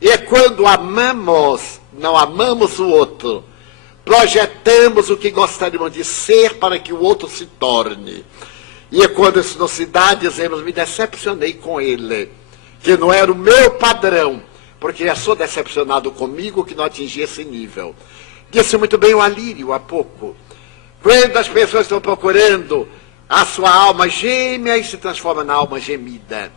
E é quando amamos, não amamos o outro, projetamos o que gostaríamos de ser para que o outro se torne. E é quando isso não se dá, dizemos: me decepcionei com ele, que não era o meu padrão, porque eu sou decepcionado comigo que não atingi esse nível. Disse muito bem o Alírio há pouco. Quando as pessoas estão procurando a sua alma gêmea e se transforma na alma gemida,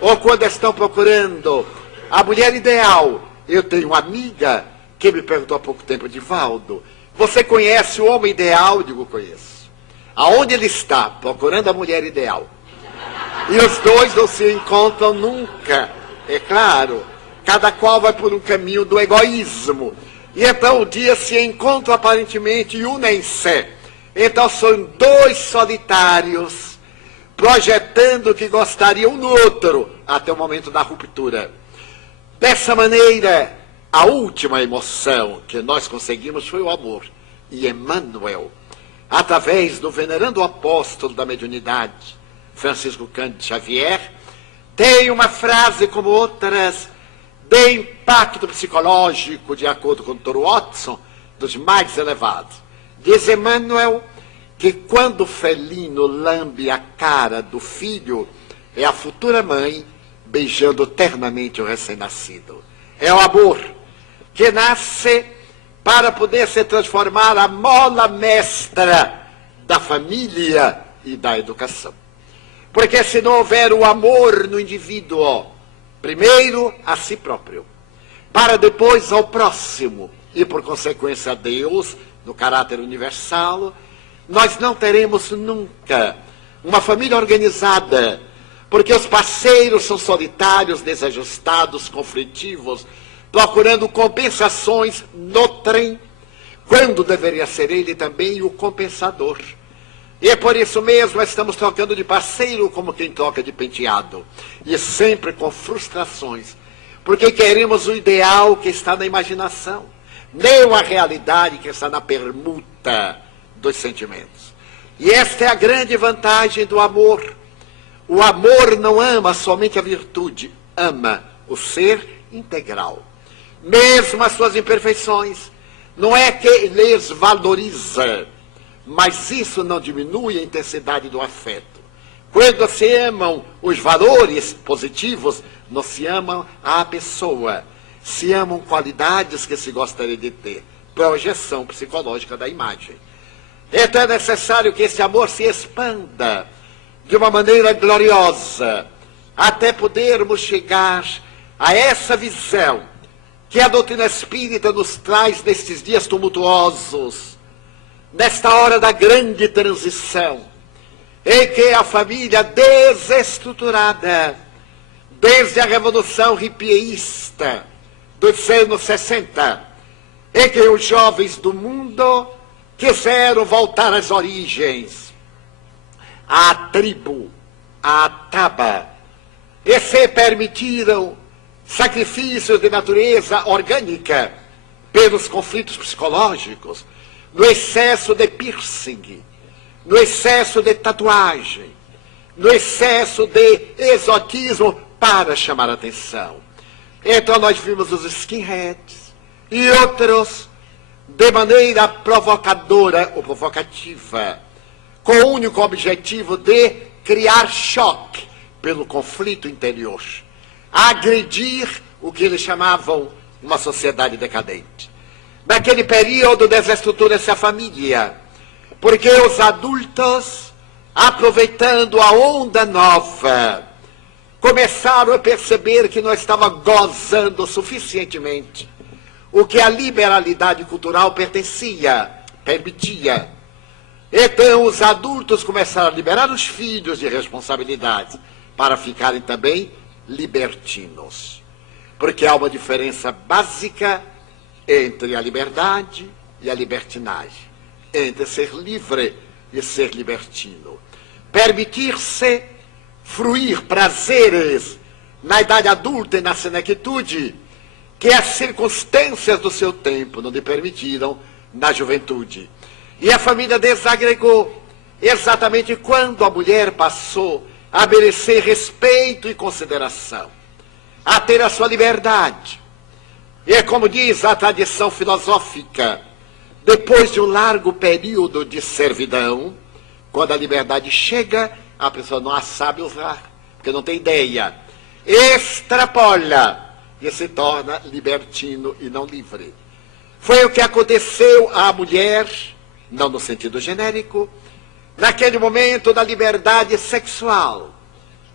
ou quando estão procurando a mulher ideal. Eu tenho uma amiga que me perguntou há pouco tempo: Divaldo, você conhece o homem ideal? Eu digo: conheço. Aonde ele está? Procurando a mulher ideal. E os dois não se encontram nunca. É claro, cada qual vai por um caminho do egoísmo. E então um dia se encontram aparentemente e unem-se. Então são dois solitários, projetando o que gostariam um no outro, até o momento da ruptura. Dessa maneira, a última emoção que nós conseguimos foi o amor. E Emmanuel, através do venerando apóstolo da mediunidade, Francisco Cândido Xavier, tem uma frase como outras de impacto psicológico, de acordo com o Dr. Watson, dos mais elevados. Diz Emmanuel que quando o felino lambe a cara do filho, é a futura mãe beijando ternamente o recém-nascido. É o amor que nasce para poder se transformar a mola mestra da família e da educação. Porque se não houver o amor no indivíduo, primeiro a si próprio, para depois ao próximo, e por consequência a Deus, no caráter universal, nós não teremos nunca uma família organizada, porque os parceiros são solitários, desajustados, conflitivos, procurando compensações no trem, quando deveria ser ele também o compensador. E é por isso mesmo estamos trocando de parceiro como quem troca de penteado, e sempre com frustrações, porque queremos o ideal que está na imaginação, nem a realidade que está na permuta dos sentimentos. E esta é a grande vantagem do amor. O amor não ama somente a virtude, ama o ser integral, mesmo as suas imperfeições. Não é que lhes valoriza, mas isso não diminui a intensidade do afeto. Quando se amam os valores positivos, não se ama a pessoa, se amam qualidades que se gostaria de ter, projeção psicológica da imagem. Então é necessário que esse amor se expanda de uma maneira gloriosa, até podermos chegar a essa visão que a doutrina espírita nos traz nestes dias tumultuosos, nesta hora da grande transição, em que a família desestruturada, desde a Revolução Hipieísta dos anos 60, em que os jovens do mundo quiseram voltar às origens, à tribo, à taba, e se permitiram sacrifícios de natureza orgânica pelos conflitos psicológicos, no excesso de piercing, no excesso de tatuagem, no excesso de exotismo para chamar a atenção. Então nós vimos os skinheads e outros de maneira provocadora ou provocativa, com o único objetivo de criar choque pelo conflito interior, agredir o que eles chamavam uma sociedade decadente. Naquele período desestrutura-se a família, porque os adultos, aproveitando a onda nova, começaram a perceber que não estava gozando suficientemente o que a liberalidade cultural permitia. Então os adultos começaram a liberar os filhos de responsabilidades para ficarem também libertinos. Porque há uma diferença básica entre a liberdade e a libertinagem, entre ser livre e ser libertino. Permitir-se fruir prazeres na idade adulta e na senectude que as circunstâncias do seu tempo não lhe permitiram na juventude. E a família desagregou exatamente quando a mulher passou a merecer respeito e consideração, a ter a sua liberdade. E é como diz a tradição filosófica, depois de um largo período de servidão, quando a liberdade chega, a pessoa não a sabe usar, porque não tem ideia. Extrapola e se torna libertino e não livre. Foi o que aconteceu à mulher, não no sentido genérico, naquele momento da liberdade sexual,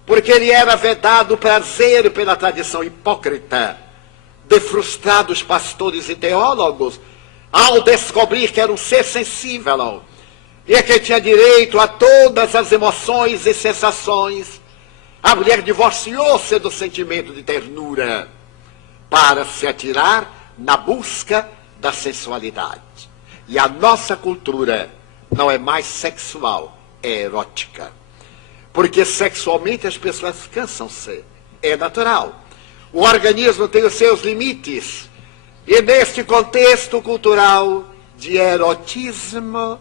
porque lhe era vedado o prazer pela tradição hipócrita de frustrados pastores e teólogos, ao descobrir que era um ser sensível e que tinha direito a todas as emoções e sensações. A mulher divorciou-se do sentimento de ternura para se atirar na busca da sensualidade. E a nossa cultura não é mais sexual, é erótica. Porque sexualmente as pessoas cansam-se, é natural. O organismo tem os seus limites. E neste contexto cultural de erotismo,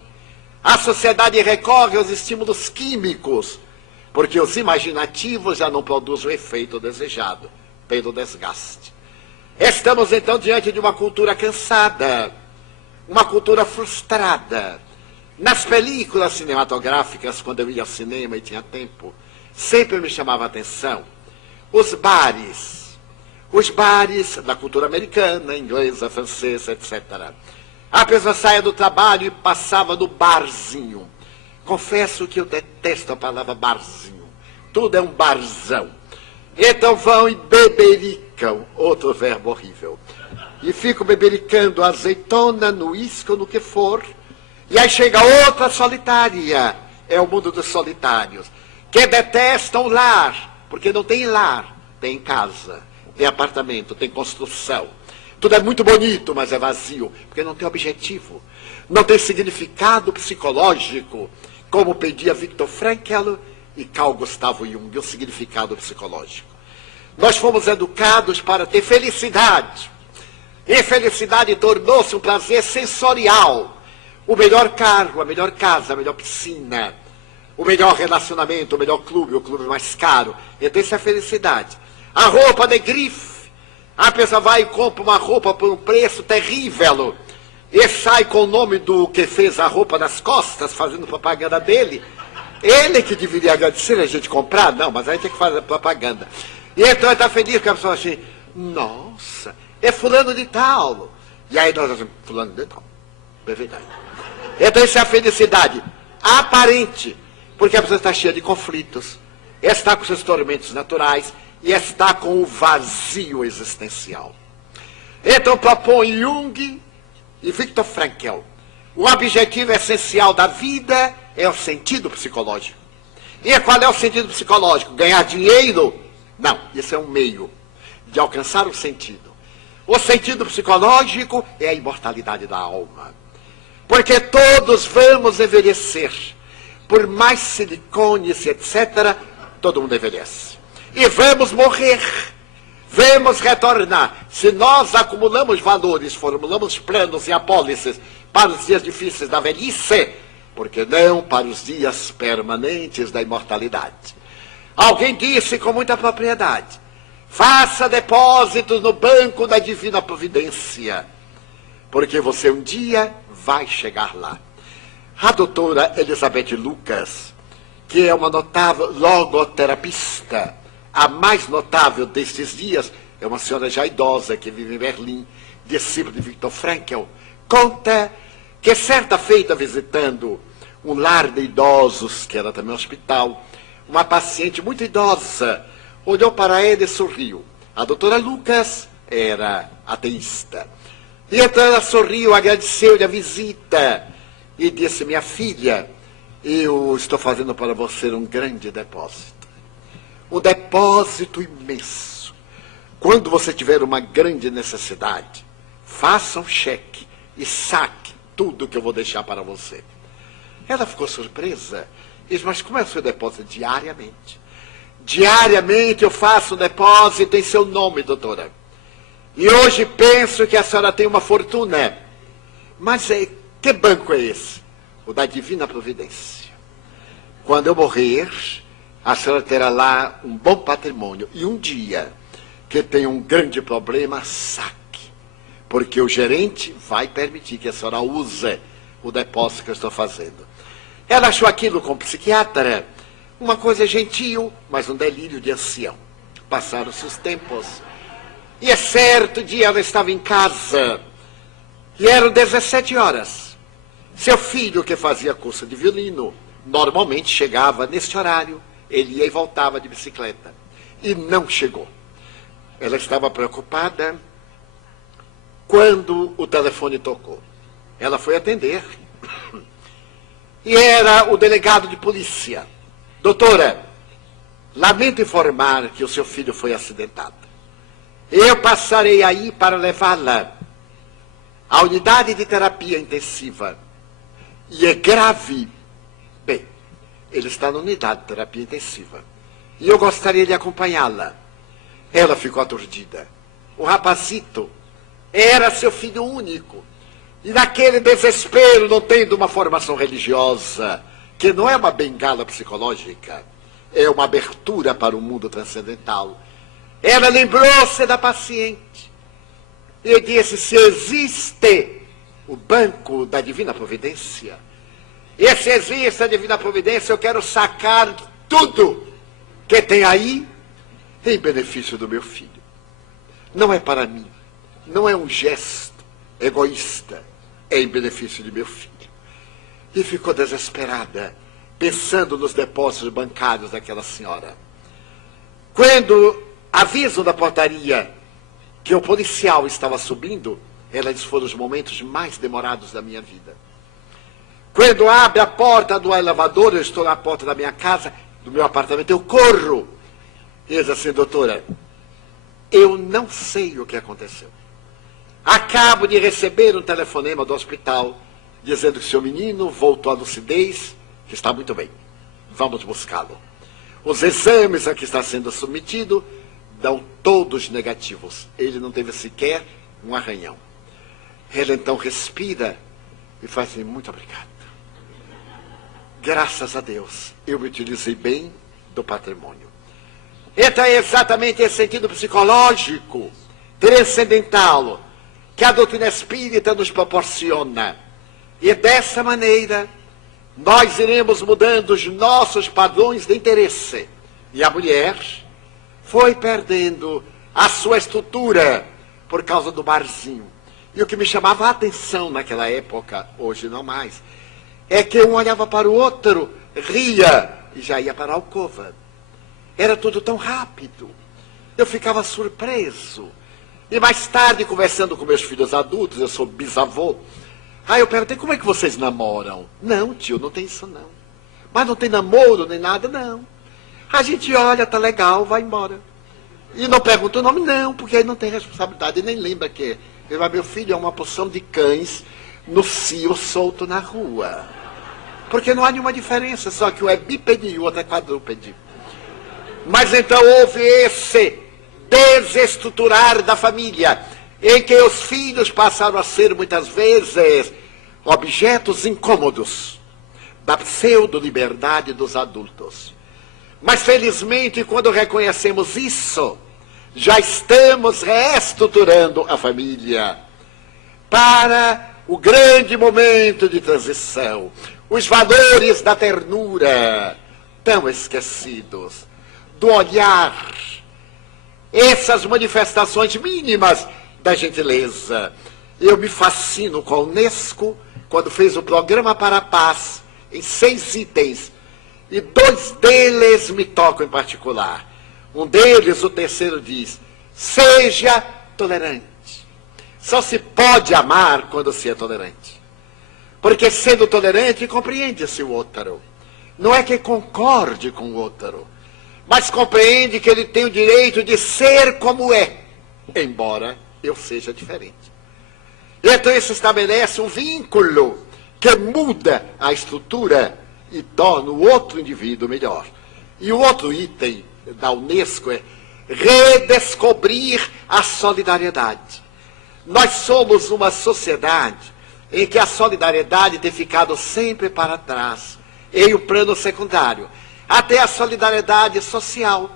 a sociedade recorre aos estímulos químicos, porque os imaginativos já não produzem o efeito desejado pelo desgaste. Estamos então diante de uma cultura cansada, uma cultura frustrada. Nas películas cinematográficas, quando eu ia ao cinema e tinha tempo, sempre me chamava a atenção os bares da cultura americana, inglesa, francesa, etc. A pessoa saia do trabalho e passava no barzinho. Confesso que eu detesto a palavra barzinho. Tudo é um barzão. Então vão e bebericam, outro verbo horrível. E ficam bebericando azeitona, no uísque ou no que for. E aí chega outra solitária. É o mundo dos solitários. Que detestam o lar, porque não tem lar, tem casa. Tem apartamento, tem construção. Tudo é muito bonito, mas é vazio, porque não tem objetivo. Não tem significado psicológico, como pedia Viktor Frankl e Carl Gustav Jung, o significado psicológico. Nós fomos educados para ter felicidade. E felicidade tornou-se um prazer sensorial. O melhor carro, a melhor casa, a melhor piscina, o melhor relacionamento, o melhor clube, o clube mais caro. Então isso é felicidade. A roupa de grife, a pessoa vai e compra uma roupa por um preço terrível e sai com o nome do que fez a roupa nas costas, fazendo propaganda dele. Ele que deveria agradecer a gente comprar, não, mas a gente tem que fazer propaganda. E então ele está feliz porque a pessoa assim, nossa, é fulano de tal. E aí nós dizemos, fulano de tal, é verdade. Então isso é a felicidade aparente, porque a pessoa está cheia de conflitos, está com seus tormentos naturais, e está com o vazio existencial. Então propõe Jung e Viktor Frankl. O objetivo essencial da vida é o sentido psicológico. E qual é o sentido psicológico? Ganhar dinheiro? Não, isso é um meio de alcançar o sentido. O sentido psicológico é a imortalidade da alma. Porque todos vamos envelhecer. Por mais silicones, etc., todo mundo envelhece. E vamos morrer, vamos retornar. Se nós acumulamos valores, formulamos planos e apólices para os dias difíceis da velhice, por que não para os dias permanentes da imortalidade? Alguém disse com muita propriedade, faça depósitos no banco da divina providência, porque você um dia vai chegar lá. A doutora Elizabeth Lucas, que é uma notável logoterapista, a mais notável destes dias, é uma senhora já idosa que vive em Berlim, discípula de Viktor Frankl, conta que certa feita visitando um lar de idosos, que era também um hospital, uma paciente muito idosa olhou para ela e sorriu. A doutora Lucas era ateísta. E então ela sorriu, agradeceu-lhe a visita e disse: minha filha, eu estou fazendo para você um grande depósito. Um depósito imenso. Quando você tiver uma grande necessidade, faça um cheque e saque tudo que eu vou deixar para você. Ela ficou surpresa. Disse: mas como é o seu depósito? Diariamente. Diariamente eu faço um depósito em seu nome, doutora. E hoje penso que a senhora tem uma fortuna. Mas que banco é esse? O da Divina Providência. Quando eu morrer, a senhora terá lá um bom patrimônio. E um dia que tem um grande problema, saque. Porque o gerente vai permitir que a senhora use o depósito que eu estou fazendo. Ela achou aquilo como psiquiatra uma coisa gentil, mas um delírio de ancião. Passaram-se os tempos. E é certo dia ela estava em casa. E eram 17 horas. Seu filho, que fazia curso de violino, normalmente chegava neste horário. Ele ia e voltava de bicicleta. E não chegou. Ela estava preocupada quando o telefone tocou. Ela foi atender. E era o delegado de polícia. Doutora, lamento informar que o seu filho foi acidentado. Eu passarei aí para levá-la à unidade de terapia intensiva. E é grave. Bem, ele está na unidade de terapia intensiva. E eu gostaria de acompanhá-la. Ela ficou aturdida. O rapazito era seu filho único. E naquele desespero, não tendo uma formação religiosa, que não é uma bengala psicológica, é uma abertura para o mundo transcendental, ela lembrou-se da paciente e disse: se existe o banco da Divina Providência, e se existe a Divina Providência, eu quero sacar tudo que tem aí em benefício do meu filho. Não é para mim, não é um gesto egoísta, é em benefício de meu filho. E ficou desesperada, pensando nos depósitos bancários daquela senhora. Quando avisam da portaria que o policial estava subindo, ela disse: foram os momentos mais demorados da minha vida. Quando abre a porta do elevador, eu estou na porta da minha casa, do meu apartamento, eu corro. E diz assim: doutora, eu não sei o que aconteceu. Acabo de receber um telefonema do hospital dizendo que seu menino voltou à lucidez, que está muito bem. Vamos buscá-lo. Os exames a que está sendo submetido dão todos negativos. Ele não teve sequer um arranhão. Ela então respira e faz assim: muito obrigado. Graças a Deus, eu me utilizei bem do patrimônio. Então é exatamente esse sentido psicológico, transcendental, que a doutrina espírita nos proporciona. E dessa maneira, nós iremos mudando os nossos padrões de interesse. E a mulher foi perdendo a sua estrutura por causa do barzinho. E o que me chamava a atenção naquela época, hoje não mais, é que um olhava para o outro, ria e já ia para a alcova. Era tudo tão rápido. Eu ficava surpreso. E mais tarde, conversando com meus filhos adultos, eu sou bisavô, aí eu perguntei: como é que vocês namoram? Não, tio, não tem isso não. Mas não tem namoro nem nada, não. A gente olha, tá legal, vai embora. E não pergunta o nome, não, porque aí não tem responsabilidade, e nem lembra que meu filho é uma porção de cães no cio solto na rua. Porque não há nenhuma diferença, só que um é bípede e o outro é quadrúpede. Mas então houve esse desestruturar da família, em que os filhos passaram a ser muitas vezes objetos incômodos da pseudo-liberdade dos adultos. Mas felizmente, quando reconhecemos isso, já estamos reestruturando a família para o grande momento de transição. Os valores da ternura, tão esquecidos do olhar, essas manifestações mínimas da gentileza. Eu me fascino com a Unesco quando fez o Programa para a Paz em 6 itens, e 2 deles me tocam em particular. Um deles, o terceiro, diz: seja tolerante. Só se pode amar quando se é tolerante. Porque sendo tolerante, compreende-se o outro. Não é que concorde com o outro, mas compreende que ele tem o direito de ser como é, embora eu seja diferente. Então isso estabelece um vínculo que muda a estrutura e torna o outro indivíduo melhor. E o outro item da Unesco é redescobrir a solidariedade. Nós somos uma sociedade em que a solidariedade tem ficado sempre para trás, em um plano secundário. Até a solidariedade social.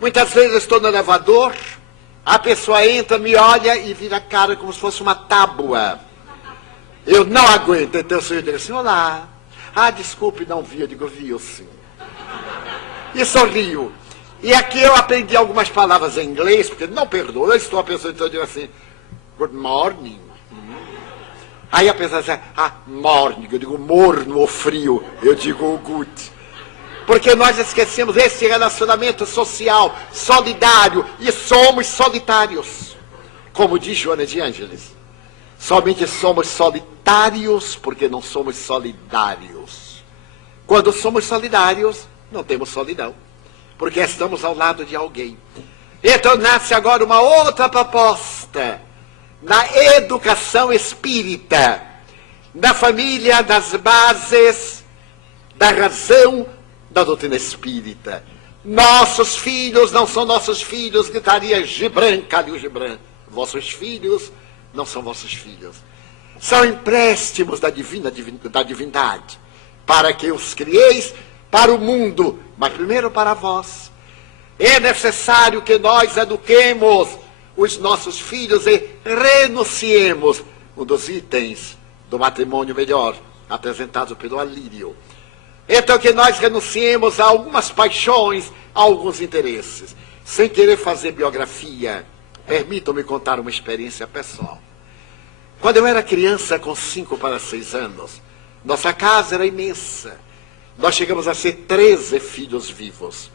Muitas vezes eu estou no elevador, a pessoa entra, me olha e vira a cara como se fosse uma tábua. Eu não aguento, então eu sou dele assim: olá. Ah, desculpe, não vi. Eu digo: viu sim. E sorrio. E aqui eu aprendi algumas palavras em inglês, porque não perdoa. Eu estou a pessoa, então eu digo assim: good morning. Aí a pessoa diz: ah, morning. Eu digo morno ou frio. Eu digo good. Porque nós esquecemos esse relacionamento social, solidário, e somos solitários. Como diz Joana de Ângeles, somente somos solitários porque não somos solidários. Quando somos solidários, não temos solidão, porque estamos ao lado de alguém. Então nasce agora uma outra proposta, na educação espírita, na família, das bases, da razão, da doutrina espírita. Nossos filhos não são nossos filhos, gritaria Gibran, Khalil Gibran. Vossos filhos não são vossos filhos. São empréstimos da divindade, para que os crieis para o mundo, mas primeiro para vós. É necessário que nós eduquemos os nossos filhos e renunciemos, um dos itens do matrimônio melhor, apresentado pelo Alírio. Então que nós renunciemos a algumas paixões, a alguns interesses. Sem querer fazer biografia, permitam-me contar uma experiência pessoal. Quando eu era criança, com 5 para 6 anos, nossa casa era imensa. Nós chegamos a ser 13 filhos vivos.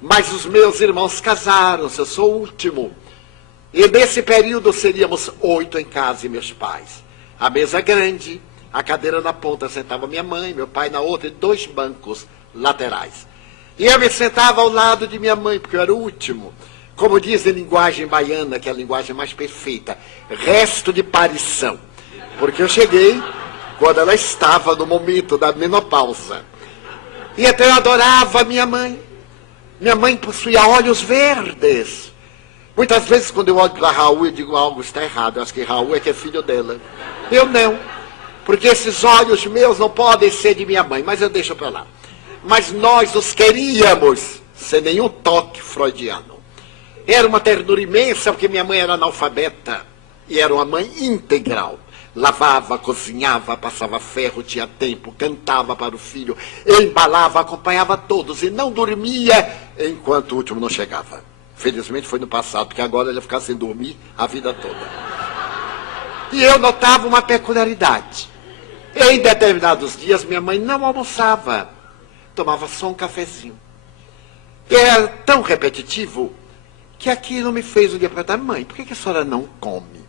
Mas os meus irmãos casaram-se, eu sou o último. E nesse período seríamos 8 em casa e meus pais. A mesa grande, a cadeira na ponta sentava minha mãe, meu pai na outra, e 2 bancos laterais. E eu me sentava ao lado de minha mãe, porque eu era o último. Como diz em linguagem baiana, que é a linguagem mais perfeita, resto de parição. Porque eu cheguei quando ela estava no momento da menopausa. E então eu adorava minha mãe. Minha mãe possuía olhos verdes. Muitas vezes quando eu olho para Raul, eu digo: algo está errado. Eu acho que Raul é que é filho dela. Eu não. Porque esses olhos meus não podem ser de minha mãe, mas eu deixo para lá. Mas nós os queríamos, sem nenhum toque freudiano. Era uma ternura imensa, porque minha mãe era analfabeta, e era uma mãe integral. Lavava, cozinhava, passava ferro, tinha tempo, cantava para o filho, embalava, acompanhava todos, e não dormia enquanto o último não chegava. Felizmente foi no passado, porque agora ele ia ficar sem dormir a vida toda. E eu notava uma peculiaridade. Em determinados dias, minha mãe não almoçava. Tomava só um cafezinho. E era tão repetitivo que aquilo me fez um dia perguntar: mãe, por que a senhora não come?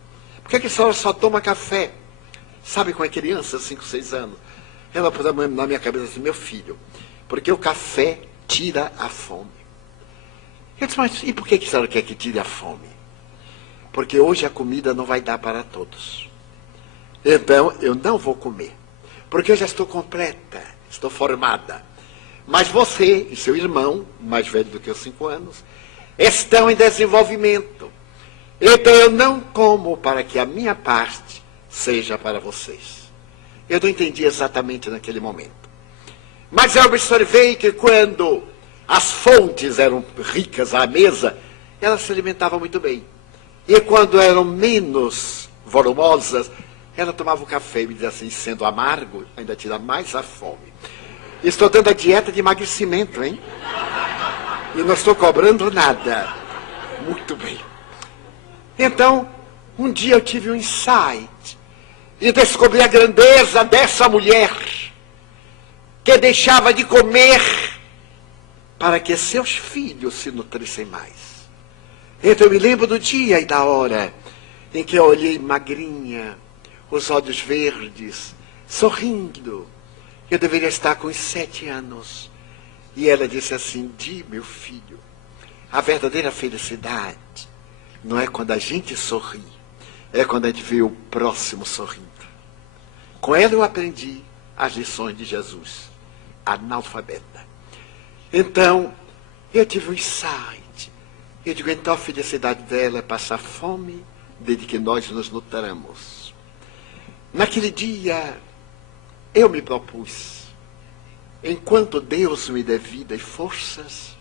Por que a senhora só toma café? Sabe, com a criança, 5, 6 anos, ela pôs na minha cabeça assim: meu filho, porque o café tira a fome. Eu disse: mas e por que a senhora quer que tire a fome? Porque hoje a comida não vai dar para todos. Então, eu não vou comer. Porque eu já estou completa, estou formada. Mas você e seu irmão, mais velho do que os 5 anos, estão em desenvolvimento. Então, eu não como para que a minha parte seja para vocês. Eu não entendi exatamente naquele momento. Mas eu observei que quando as fontes eram ricas à mesa, elas se alimentavam muito bem. E quando eram menos volumosas, ela tomava o café e me dizia assim: sendo amargo, ainda tira mais a fome. Estou dando a dieta de emagrecimento, hein? E não estou cobrando nada. Muito bem. Então, um dia eu tive um insight e descobri a grandeza dessa mulher que deixava de comer para que seus filhos se nutrissem mais. Então eu me lembro do dia e da hora em que eu olhei magrinha, os olhos verdes, sorrindo. Eu deveria estar com uns 7 anos. E ela disse assim: Di, meu filho, a verdadeira felicidade não é quando a gente sorri, é quando a gente vê o próximo sorrindo. Com ela eu aprendi as lições de Jesus, analfabeta. Então, eu tive um insight. Eu digo, então a felicidade dela é passar fome, desde que nós nos nutramos. Naquele dia, eu me propus, enquanto Deus me der vida e forças,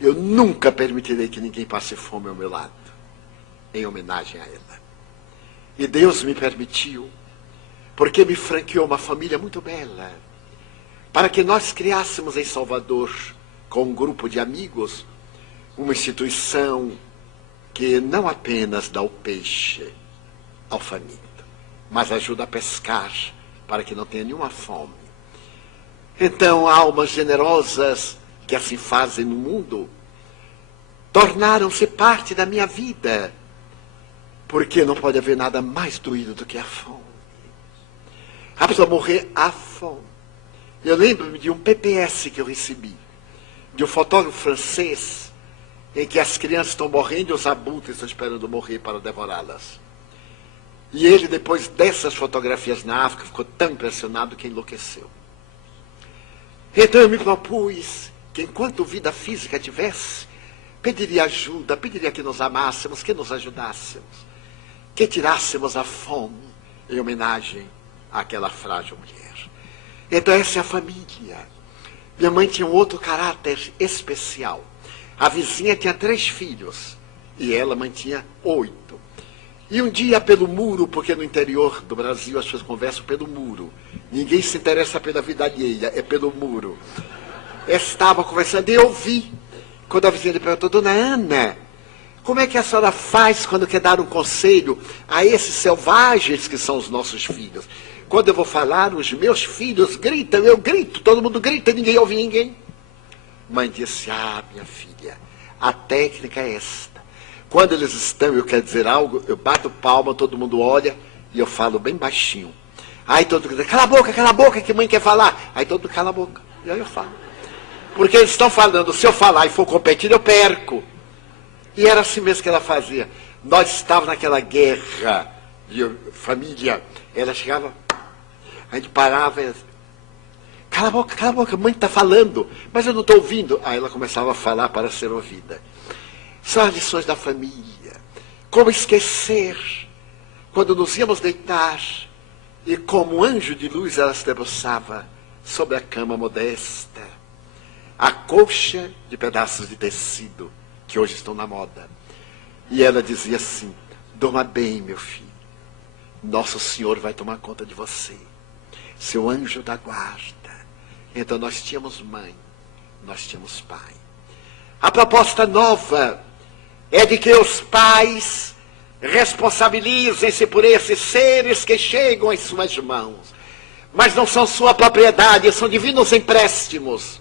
eu nunca permitirei que ninguém passe fome ao meu lado, em homenagem a ela. E Deus me permitiu, porque me franqueou uma família muito bela, para que nós criássemos em Salvador, com um grupo de amigos, uma instituição que não apenas dá o peixe ao faminto, mas ajuda a pescar, para que não tenha nenhuma fome. Então, almas generosas que assim fazem no mundo, tornaram-se parte da minha vida, porque não pode haver nada mais doído do que a fome. A pessoa morrer à fome. Eu lembro-me de um PPS que eu recebi, de um fotógrafo francês, em que as crianças estão morrendo e os abutres estão esperando morrer para devorá-las. E ele, depois dessas fotografias na África, ficou tão impressionado que enlouqueceu. Então eu me propus que, enquanto vida física tivesse, pediria ajuda, pediria que nos amássemos, que nos ajudássemos, que tirássemos a fome em homenagem àquela frágil mulher. Então essa é a família. Minha mãe tinha um outro caráter especial. A vizinha tinha 3 filhos e ela mantinha 8. E um dia pelo muro, porque no interior do Brasil as pessoas conversam pelo muro. Ninguém se interessa pela vida alheia, é pelo muro. Estava conversando e eu vi, quando a vizinha lhe perguntou, Dona Ana, como é que a senhora faz quando quer dar um conselho a esses selvagens que são os nossos filhos? Quando eu vou falar, os meus filhos gritam, eu grito, todo mundo grita e ninguém ouve ninguém. Mãe disse, minha filha, a técnica é esta. Quando eles estão, eu quero dizer algo, eu bato palma, todo mundo olha e eu falo bem baixinho. Aí todo mundo diz, cala a boca, que mãe quer falar. Aí todo mundo cala a boca, e aí eu falo. Porque eles estão falando, se eu falar e for competir, eu perco. E era assim mesmo que ela fazia. Nós estávamos naquela guerra de família, ela chegava, a gente parava e cala a boca, mãe está falando, mas eu não estou ouvindo. Aí ela começava a falar para ser ouvida. São as lições da família. Como esquecer, quando nos íamos deitar, e como um anjo de luz ela se debruçava sobre a cama modesta, a colcha de pedaços de tecido, que hoje estão na moda. E ela dizia assim, durma bem, meu filho, Nosso Senhor vai tomar conta de você, seu anjo da guarda. Então nós tínhamos mãe, nós tínhamos pai. A proposta nova é de que os pais responsabilizem-se por esses seres que chegam em suas mãos, mas não são sua propriedade, são divinos empréstimos.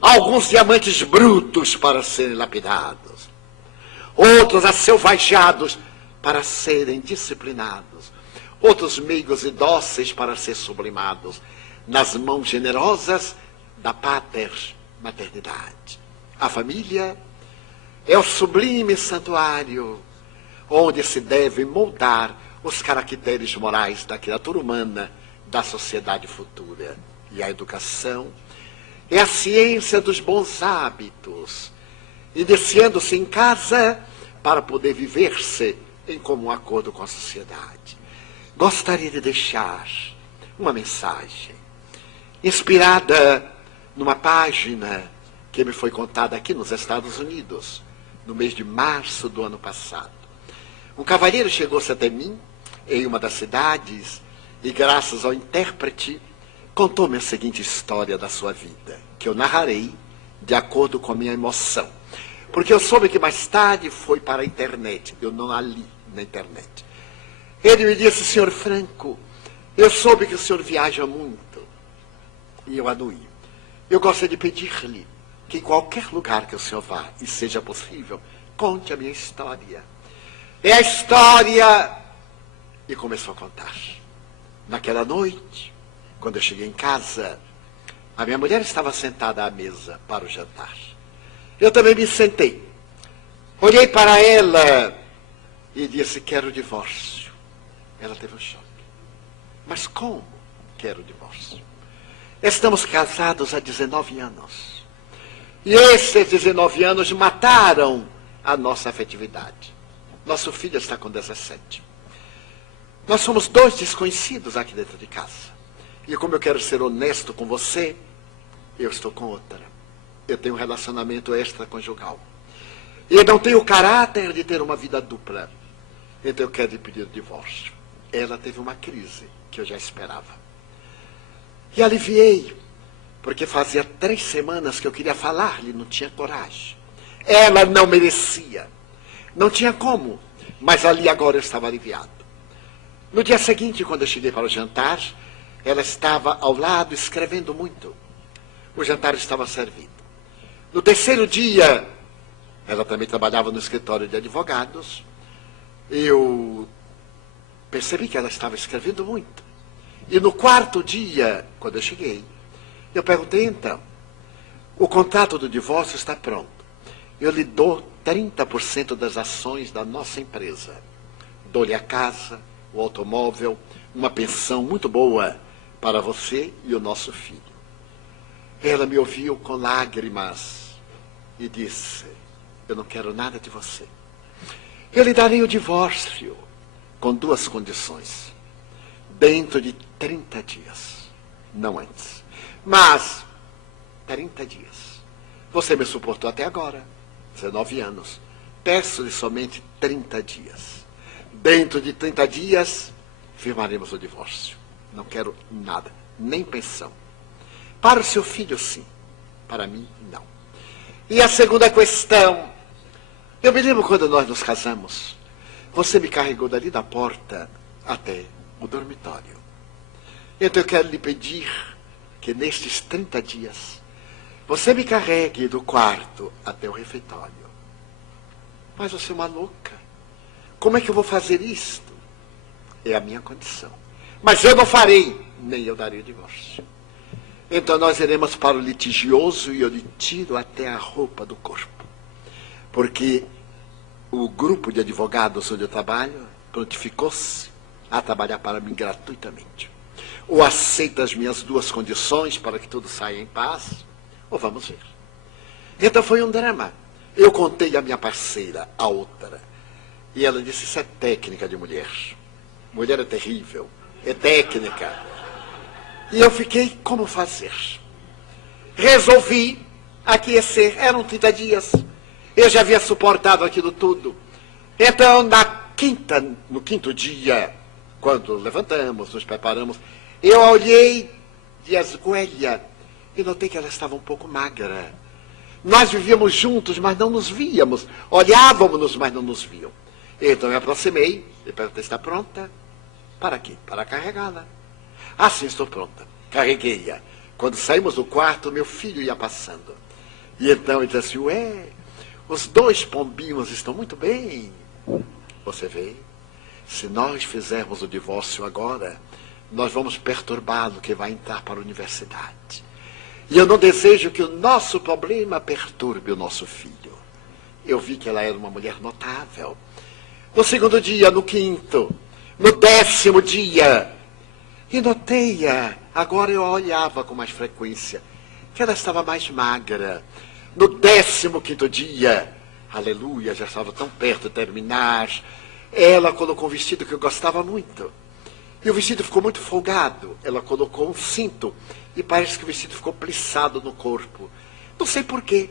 Alguns diamantes brutos para serem lapidados, outros acelvajados para serem disciplinados, outros meigos e dóceis para ser sublimados nas mãos generosas da paternidade. A família é o sublime santuário onde se devem moldar os caracteres morais da criatura humana, da sociedade futura. E a educação é a ciência dos bons hábitos, iniciando-se em casa para poder viver-se em comum acordo com a sociedade. Gostaria de deixar uma mensagem inspirada numa página que me foi contada aqui nos Estados Unidos, no mês de março do ano passado. Um cavalheiro chegou-se até mim, em uma das cidades, e graças ao intérprete, contou-me a seguinte história da sua vida, que eu narrarei de acordo com a minha emoção. Porque eu soube que mais tarde foi para a internet, eu não a li na internet. Ele me disse: senhor Franco, eu soube que o senhor viaja muito. E eu anuí. Eu gostaria de pedir-lhe que em qualquer lugar que o senhor vá, e seja possível, conte a minha história. É a história... E começou a contar. Naquela noite, quando eu cheguei em casa, a minha mulher estava sentada à mesa para o jantar. Eu também me sentei. Olhei para ela e disse: quero o divórcio. Ela teve um choque. Mas como quero o divórcio? Estamos casados há 19 anos. E esses 19 anos mataram a nossa afetividade. Nosso filho está com 17. Nós somos dois desconhecidos aqui dentro de casa. E como eu quero ser honesto com você, eu estou com outra. Eu tenho um relacionamento extraconjugal. E eu não tenho o caráter de ter uma vida dupla. Então eu quero lhe pedir o divórcio. Ela teve uma crise que eu já esperava. E aliviei, porque fazia 3 semanas que eu queria falar-lhe, não tinha coragem. Ela não merecia. Não tinha como, mas ali agora eu estava aliviado. No dia seguinte, quando eu cheguei para o jantar, ela estava ao lado escrevendo muito. O jantar estava servido. No terceiro dia, ela também trabalhava no escritório de advogados. Eu percebi que ela estava escrevendo muito. E no quarto dia, quando eu cheguei, eu perguntei: então, o contrato do divórcio está pronto. Eu lhe dou 30% das ações da nossa empresa. Dou-lhe a casa, o automóvel, uma pensão muito boa para você e o nosso filho. Ela me ouviu com lágrimas e disse: eu não quero nada de você. Eu lhe darei o divórcio com 2 condições. Dentro de 30 dias, não antes. Mas, 30 dias. Você me suportou até agora, 19 anos. Peço-lhe somente 30 dias. Dentro de 30 dias, firmaremos o divórcio. Não quero nada, nem pensão. Para o seu filho, sim. Para mim, não. E a segunda questão. Eu me lembro quando nós nos casamos. Você me carregou dali da porta até o dormitório. Então eu quero lhe pedir que nestes 30 dias você me carregue do quarto até o refeitório. Mas você é uma louca. Como é que eu vou fazer isto? É a minha condição. Mas eu não farei, nem eu darei o divórcio. Então nós iremos para o litigioso e eu lhe tiro até a roupa do corpo. Porque o grupo de advogados onde eu trabalho prontificou-se a trabalhar para mim gratuitamente. Ou aceita as minhas 2 condições para que tudo saia em paz, ou vamos ver. Então foi um drama. Eu contei à minha parceira, a outra, e ela disse: isso é técnica de mulher. Mulher é terrível, é técnica. E eu fiquei: como fazer? Resolvi aquecer. Eram 30 dias. Eu já havia suportado aquilo tudo. Então, no quinto dia, quando levantamos, nos preparamos, eu olhei de esguelha e notei que ela estava um pouco magra. Nós vivíamos juntos, mas não nos víamos. Olhávamos-nos, mas não nos viam. Então eu me aproximei e perguntei: está pronta? Para quê? Para carregá-la. Ah, sim, estou pronta. Carreguei-a. Quando saímos do quarto, meu filho ia passando. E então ele disse assim: ué, os 2 pombinhos estão muito bem. Você vê, se nós fizermos o divórcio agora, nós vamos perturbá-lo, que vai entrar para a universidade. E eu não desejo que o nosso problema perturbe o nosso filho. Eu vi que ela era uma mulher notável. No segundo dia, no quinto, no 10º dia, e notei-a, agora eu a olhava com mais frequência, que ela estava mais magra. No 15º dia, aleluia, já estava tão perto de terminar, ela colocou um vestido que eu gostava muito. E o vestido ficou muito folgado. Ela colocou um cinto e parece que o vestido ficou plissado no corpo. Não sei porquê,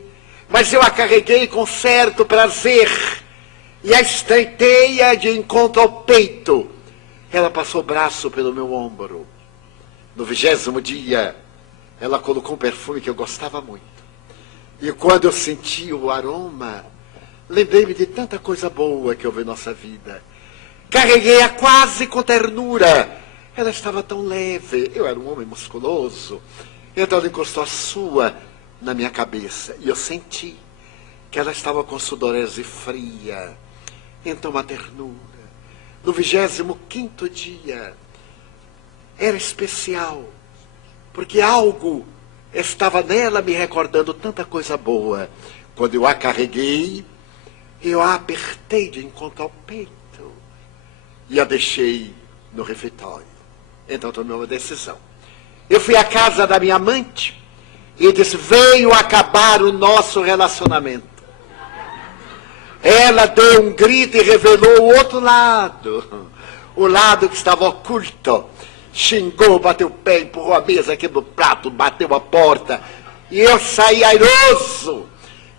mas eu a carreguei com certo prazer e a estreitei de encontro ao peito. Ela passou o braço pelo meu ombro. No 20º dia, ela colocou um perfume que eu gostava muito. E quando eu senti o aroma, lembrei-me de tanta coisa boa que houve em nossa vida. Carreguei-a quase com ternura. Ela estava tão leve, eu era um homem musculoso. Então ela encostou a sua na minha cabeça. E eu senti que ela estava com sudorese fria. Então uma ternura. No 25º dia, era especial, porque algo estava nela me recordando tanta coisa boa. Quando eu a carreguei, eu a apertei de encontro ao peito e a deixei no refeitório. Então tomei uma decisão. Eu fui à casa da minha amante e disse: veio acabar o nosso relacionamento. Ela deu um grito e revelou o outro lado, o lado que estava oculto. Xingou, bateu o pé, empurrou a mesa, quebrou o prato, bateu a porta. E eu saí airoso.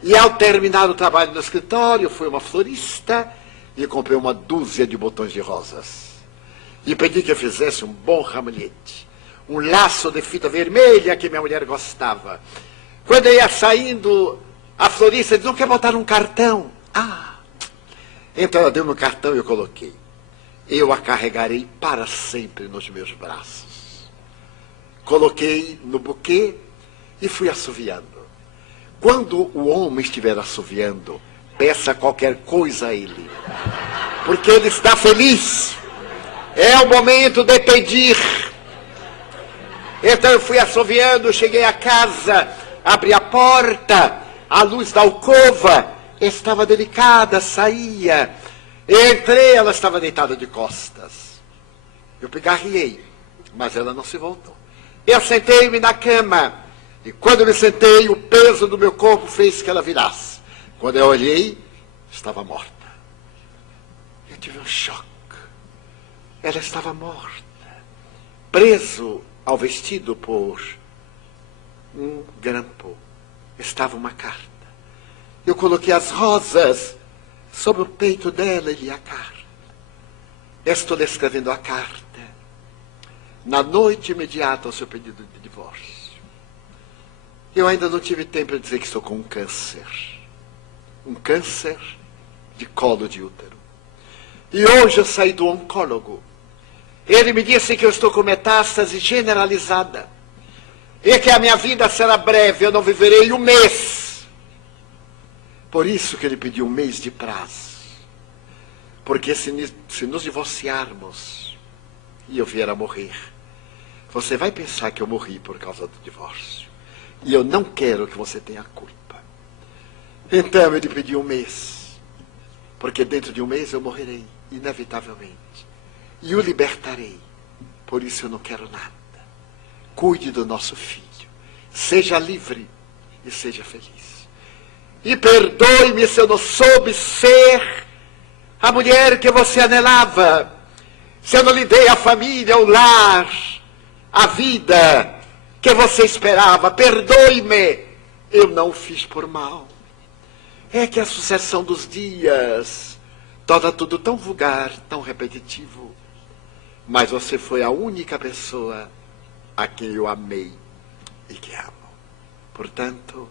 E ao terminar o trabalho no escritório, fui uma florista e comprei uma dúzia de botões de rosas. E pedi que eu fizesse um bom ramalhete, um laço de fita vermelha que minha mulher gostava. Quando eu ia saindo, a florista disse: não quer botar um cartão? Então ela deu-me um cartão e eu coloquei. Eu a carregarei para sempre nos meus braços. Coloquei no buquê e fui assoviando. Quando o homem estiver assoviando, peça qualquer coisa a ele, porque ele está feliz. É o momento de pedir. Então eu fui assoviando, cheguei a casa, abri a porta, a luz da alcova estava delicada, saía. Entrei, ela estava deitada de costas. Eu pigarreei, mas ela não se voltou. Eu sentei-me na cama, e quando me sentei, o peso do meu corpo fez que ela virasse. Quando eu olhei, estava morta. Eu tive um choque. Ela estava morta, preso ao vestido por um grampo. Estava uma carta. Eu coloquei as rosas sobre o peito dela e li a carta. Estou lhe escrevendo a carta na noite imediata ao seu pedido de divórcio. Eu ainda não tive tempo de dizer que estou com um câncer. Um câncer de colo de útero. E hoje eu saí do oncólogo. Ele me disse que eu estou com metástase generalizada. E que a minha vida será breve, eu não viverei um mês. Por isso que ele pediu um mês de prazo. Porque se nos divorciarmos e eu vier a morrer, você vai pensar que eu morri por causa do divórcio. E eu não quero que você tenha culpa. Então ele pediu um mês. Porque dentro de um mês eu morrerei, inevitavelmente. E o libertarei. Por isso eu não quero nada. Cuide do nosso filho. Seja livre e seja feliz. E perdoe-me se eu não soube ser a mulher que você anelava. Se eu não lhe dei a família, o lar, a vida que você esperava. Perdoe-me. Eu não o fiz por mal. É que a sucessão dos dias torna tudo tão vulgar, tão repetitivo. Mas você foi a única pessoa a quem eu amei e que amo. Portanto,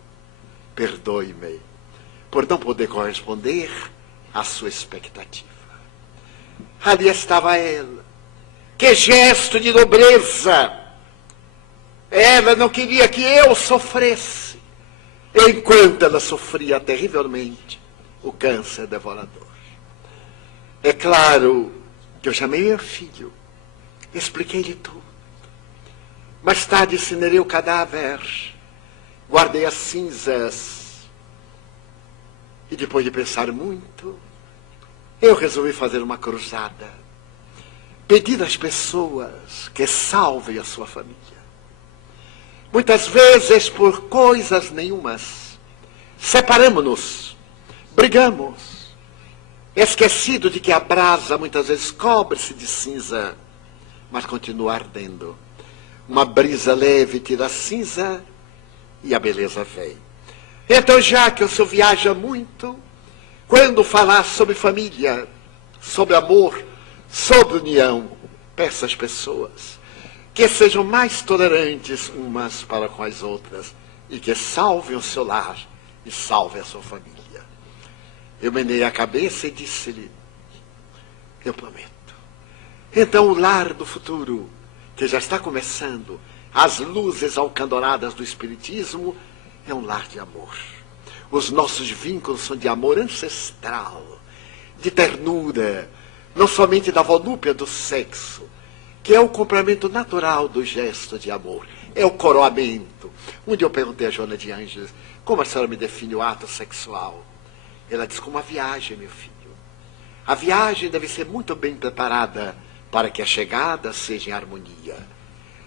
perdoe-me por não poder corresponder à sua expectativa. Ali estava ela. Que gesto de nobreza! Ela não queria que eu sofresse, enquanto ela sofria terrivelmente o câncer devorador. É claro que eu chamei meu filho, expliquei-lhe tudo. Mais tarde incinerei o cadáver, guardei as cinzas, e depois de pensar muito, eu resolvi fazer uma cruzada. Pedir às pessoas que salvem a sua família. Muitas vezes, por coisas nenhumas, separamos-nos, brigamos, esquecido de que a brasa muitas vezes cobre-se de cinza, mas continua ardendo. Uma brisa leve tira a cinza e a beleza vem. Então, já que o senhor viaja muito, quando falar sobre família, sobre amor, sobre união, peça às pessoas que sejam mais tolerantes umas para com as outras e que salvem o seu lar e salvem a sua família. Eu menei a cabeça e disse-lhe: eu prometo. Então o lar do futuro, que já está começando, as luzes alcandoradas do Espiritismo, é um lar de amor. Os nossos vínculos são de amor ancestral, de ternura, não somente da volúpia do sexo, que é o complemento natural do gesto de amor, é o coroamento. Um dia eu perguntei a Joana de Ângeles: como a senhora me define o ato sexual? Ela disse: como uma viagem, meu filho. A viagem deve ser muito bem preparada para que a chegada seja em harmonia.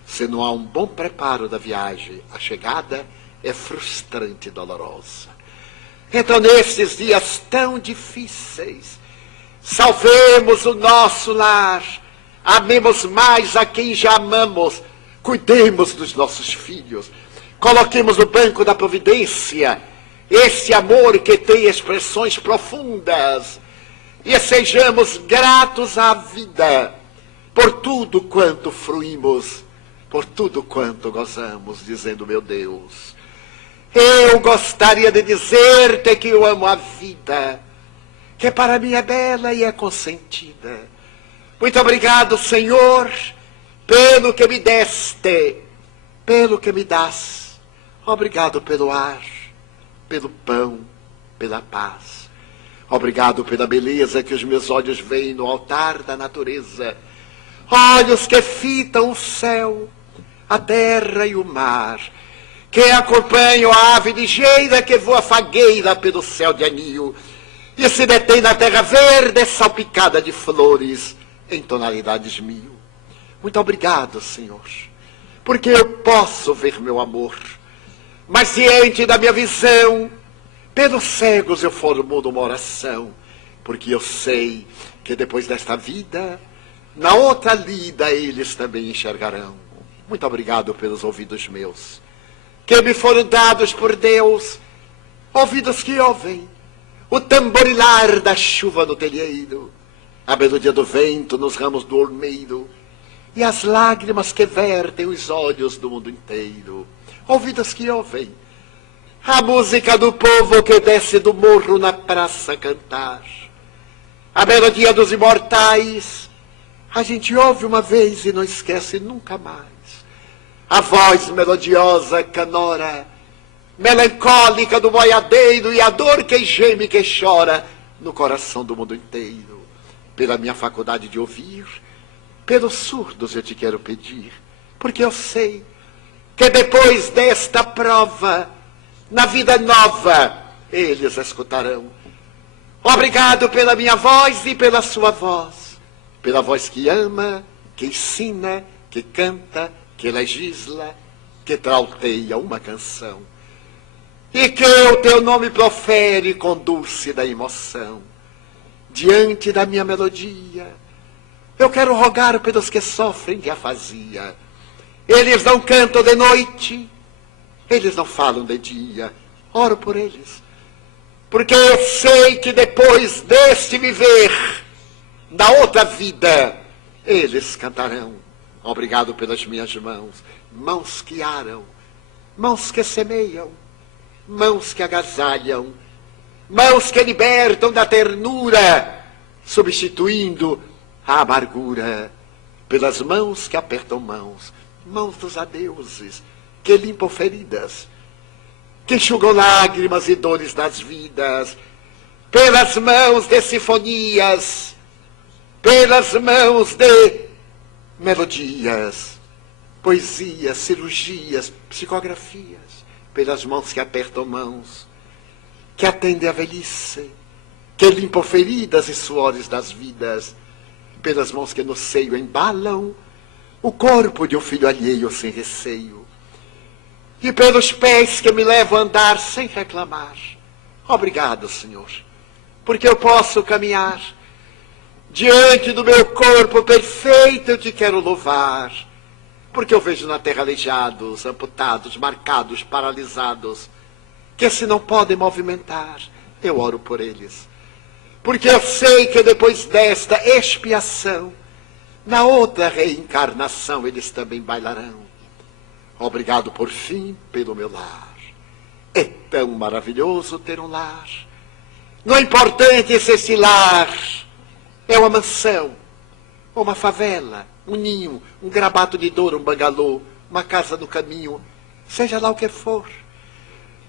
Se não há um bom preparo da viagem, a chegada é frustrante e dolorosa. Então, nesses dias tão difíceis, salvemos o nosso lar, amemos mais a quem já amamos, cuidemos dos nossos filhos, coloquemos no banco da providência esse amor que tem expressões profundas e sejamos gratos à vida por tudo quanto fruímos, por tudo quanto gozamos, dizendo: meu Deus, eu gostaria de dizer-te que eu amo a vida, que para mim é bela e é consentida. Muito obrigado, Senhor, pelo que me deste, pelo que me dás. Obrigado pelo ar, pelo pão, pela paz. Obrigado pela beleza que os meus olhos veem no altar da natureza. Olhos que fitam o céu, a terra e o mar, que acompanham a ave ligeira que voa fagueira pelo céu de anil e se detém na terra verde salpicada de flores em tonalidades mil. Muito obrigado, Senhor, porque eu posso ver meu amor, mas diante da minha visão, pelos cegos eu formulo uma oração, porque eu sei que depois desta vida, na outra lida eles também enxergarão. Muito obrigado pelos ouvidos meus, que me foram dados por Deus, ouvidos que ouvem o tamborilar da chuva no telheiro, a melodia do vento nos ramos do olmeiro e as lágrimas que vertem os olhos do mundo inteiro. Ouvidos que ouvem a música do povo que desce do morro na praça cantar, a melodia dos imortais. A gente ouve uma vez e não esquece nunca mais. A voz melodiosa, canora, melancólica do boiadeiro e a dor que geme e que chora no coração do mundo inteiro. Pela minha faculdade de ouvir, pelos surdos eu te quero pedir, porque eu sei que depois desta prova, na vida nova, eles escutarão. Obrigado pela minha voz e pela sua voz, pela voz que ama, que ensina, que canta, que legisla, que trauteia uma canção, e que o teu nome profere com dúlcida emoção. Diante da minha melodia, eu quero rogar pelos que sofrem de afasia. Eles não cantam de noite, eles não falam de dia. Oro por eles, porque eu sei que depois deste viver, na outra vida, eles cantarão. Obrigado pelas minhas mãos, mãos que aram, mãos que semeiam, mãos que agasalham, mãos que libertam da ternura, substituindo a amargura, pelas mãos que apertam mãos, mãos dos adeuses, que limpam feridas, que enxugam lágrimas e dores das vidas, pelas mãos de sinfonias, pelas mãos de melodias, poesias, cirurgias, psicografias, pelas mãos que apertam mãos, que atendem a velhice, que limpam feridas e suores das vidas, pelas mãos que no seio embalam o corpo de um filho alheio sem receio, e pelos pés que me levam a andar sem reclamar. Obrigado, Senhor, porque eu posso caminhar. Diante do meu corpo perfeito eu te quero louvar, porque eu vejo na terra aleijados, amputados, marcados, paralisados, que se não podem movimentar, eu oro por eles. Porque eu sei que depois desta expiação, Na outra reencarnação eles também bailarão. Obrigado, por fim, pelo meu lar. É tão maravilhoso ter um lar. Não é importante se esse lar é uma mansão, ou uma favela, um ninho, um grabato de dor, um bangalô, uma casa no caminho, seja lá o que for.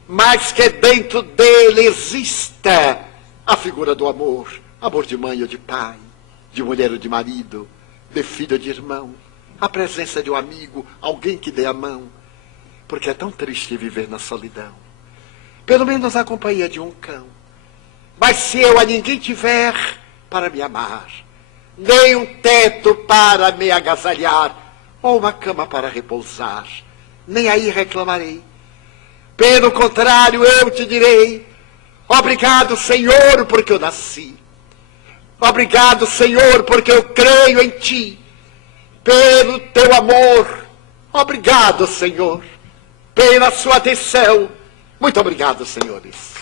Mas que dentro dele exista a figura do amor. Amor de mãe ou de pai, de mulher ou de marido, de filho ou de irmão. A presença de um amigo, alguém que dê a mão. Porque é tão triste viver na solidão. Pelo menos a companhia de um cão. Mas se eu a ninguém tiver para me amar, nem um teto para me agasalhar, ou uma cama para repousar, nem aí reclamarei. Pelo contrário, eu te direi: obrigado, Senhor, porque eu nasci. Obrigado, Senhor, porque eu creio em ti. Pelo teu amor. Obrigado, Senhor, pela sua atenção. Muito obrigado, senhores.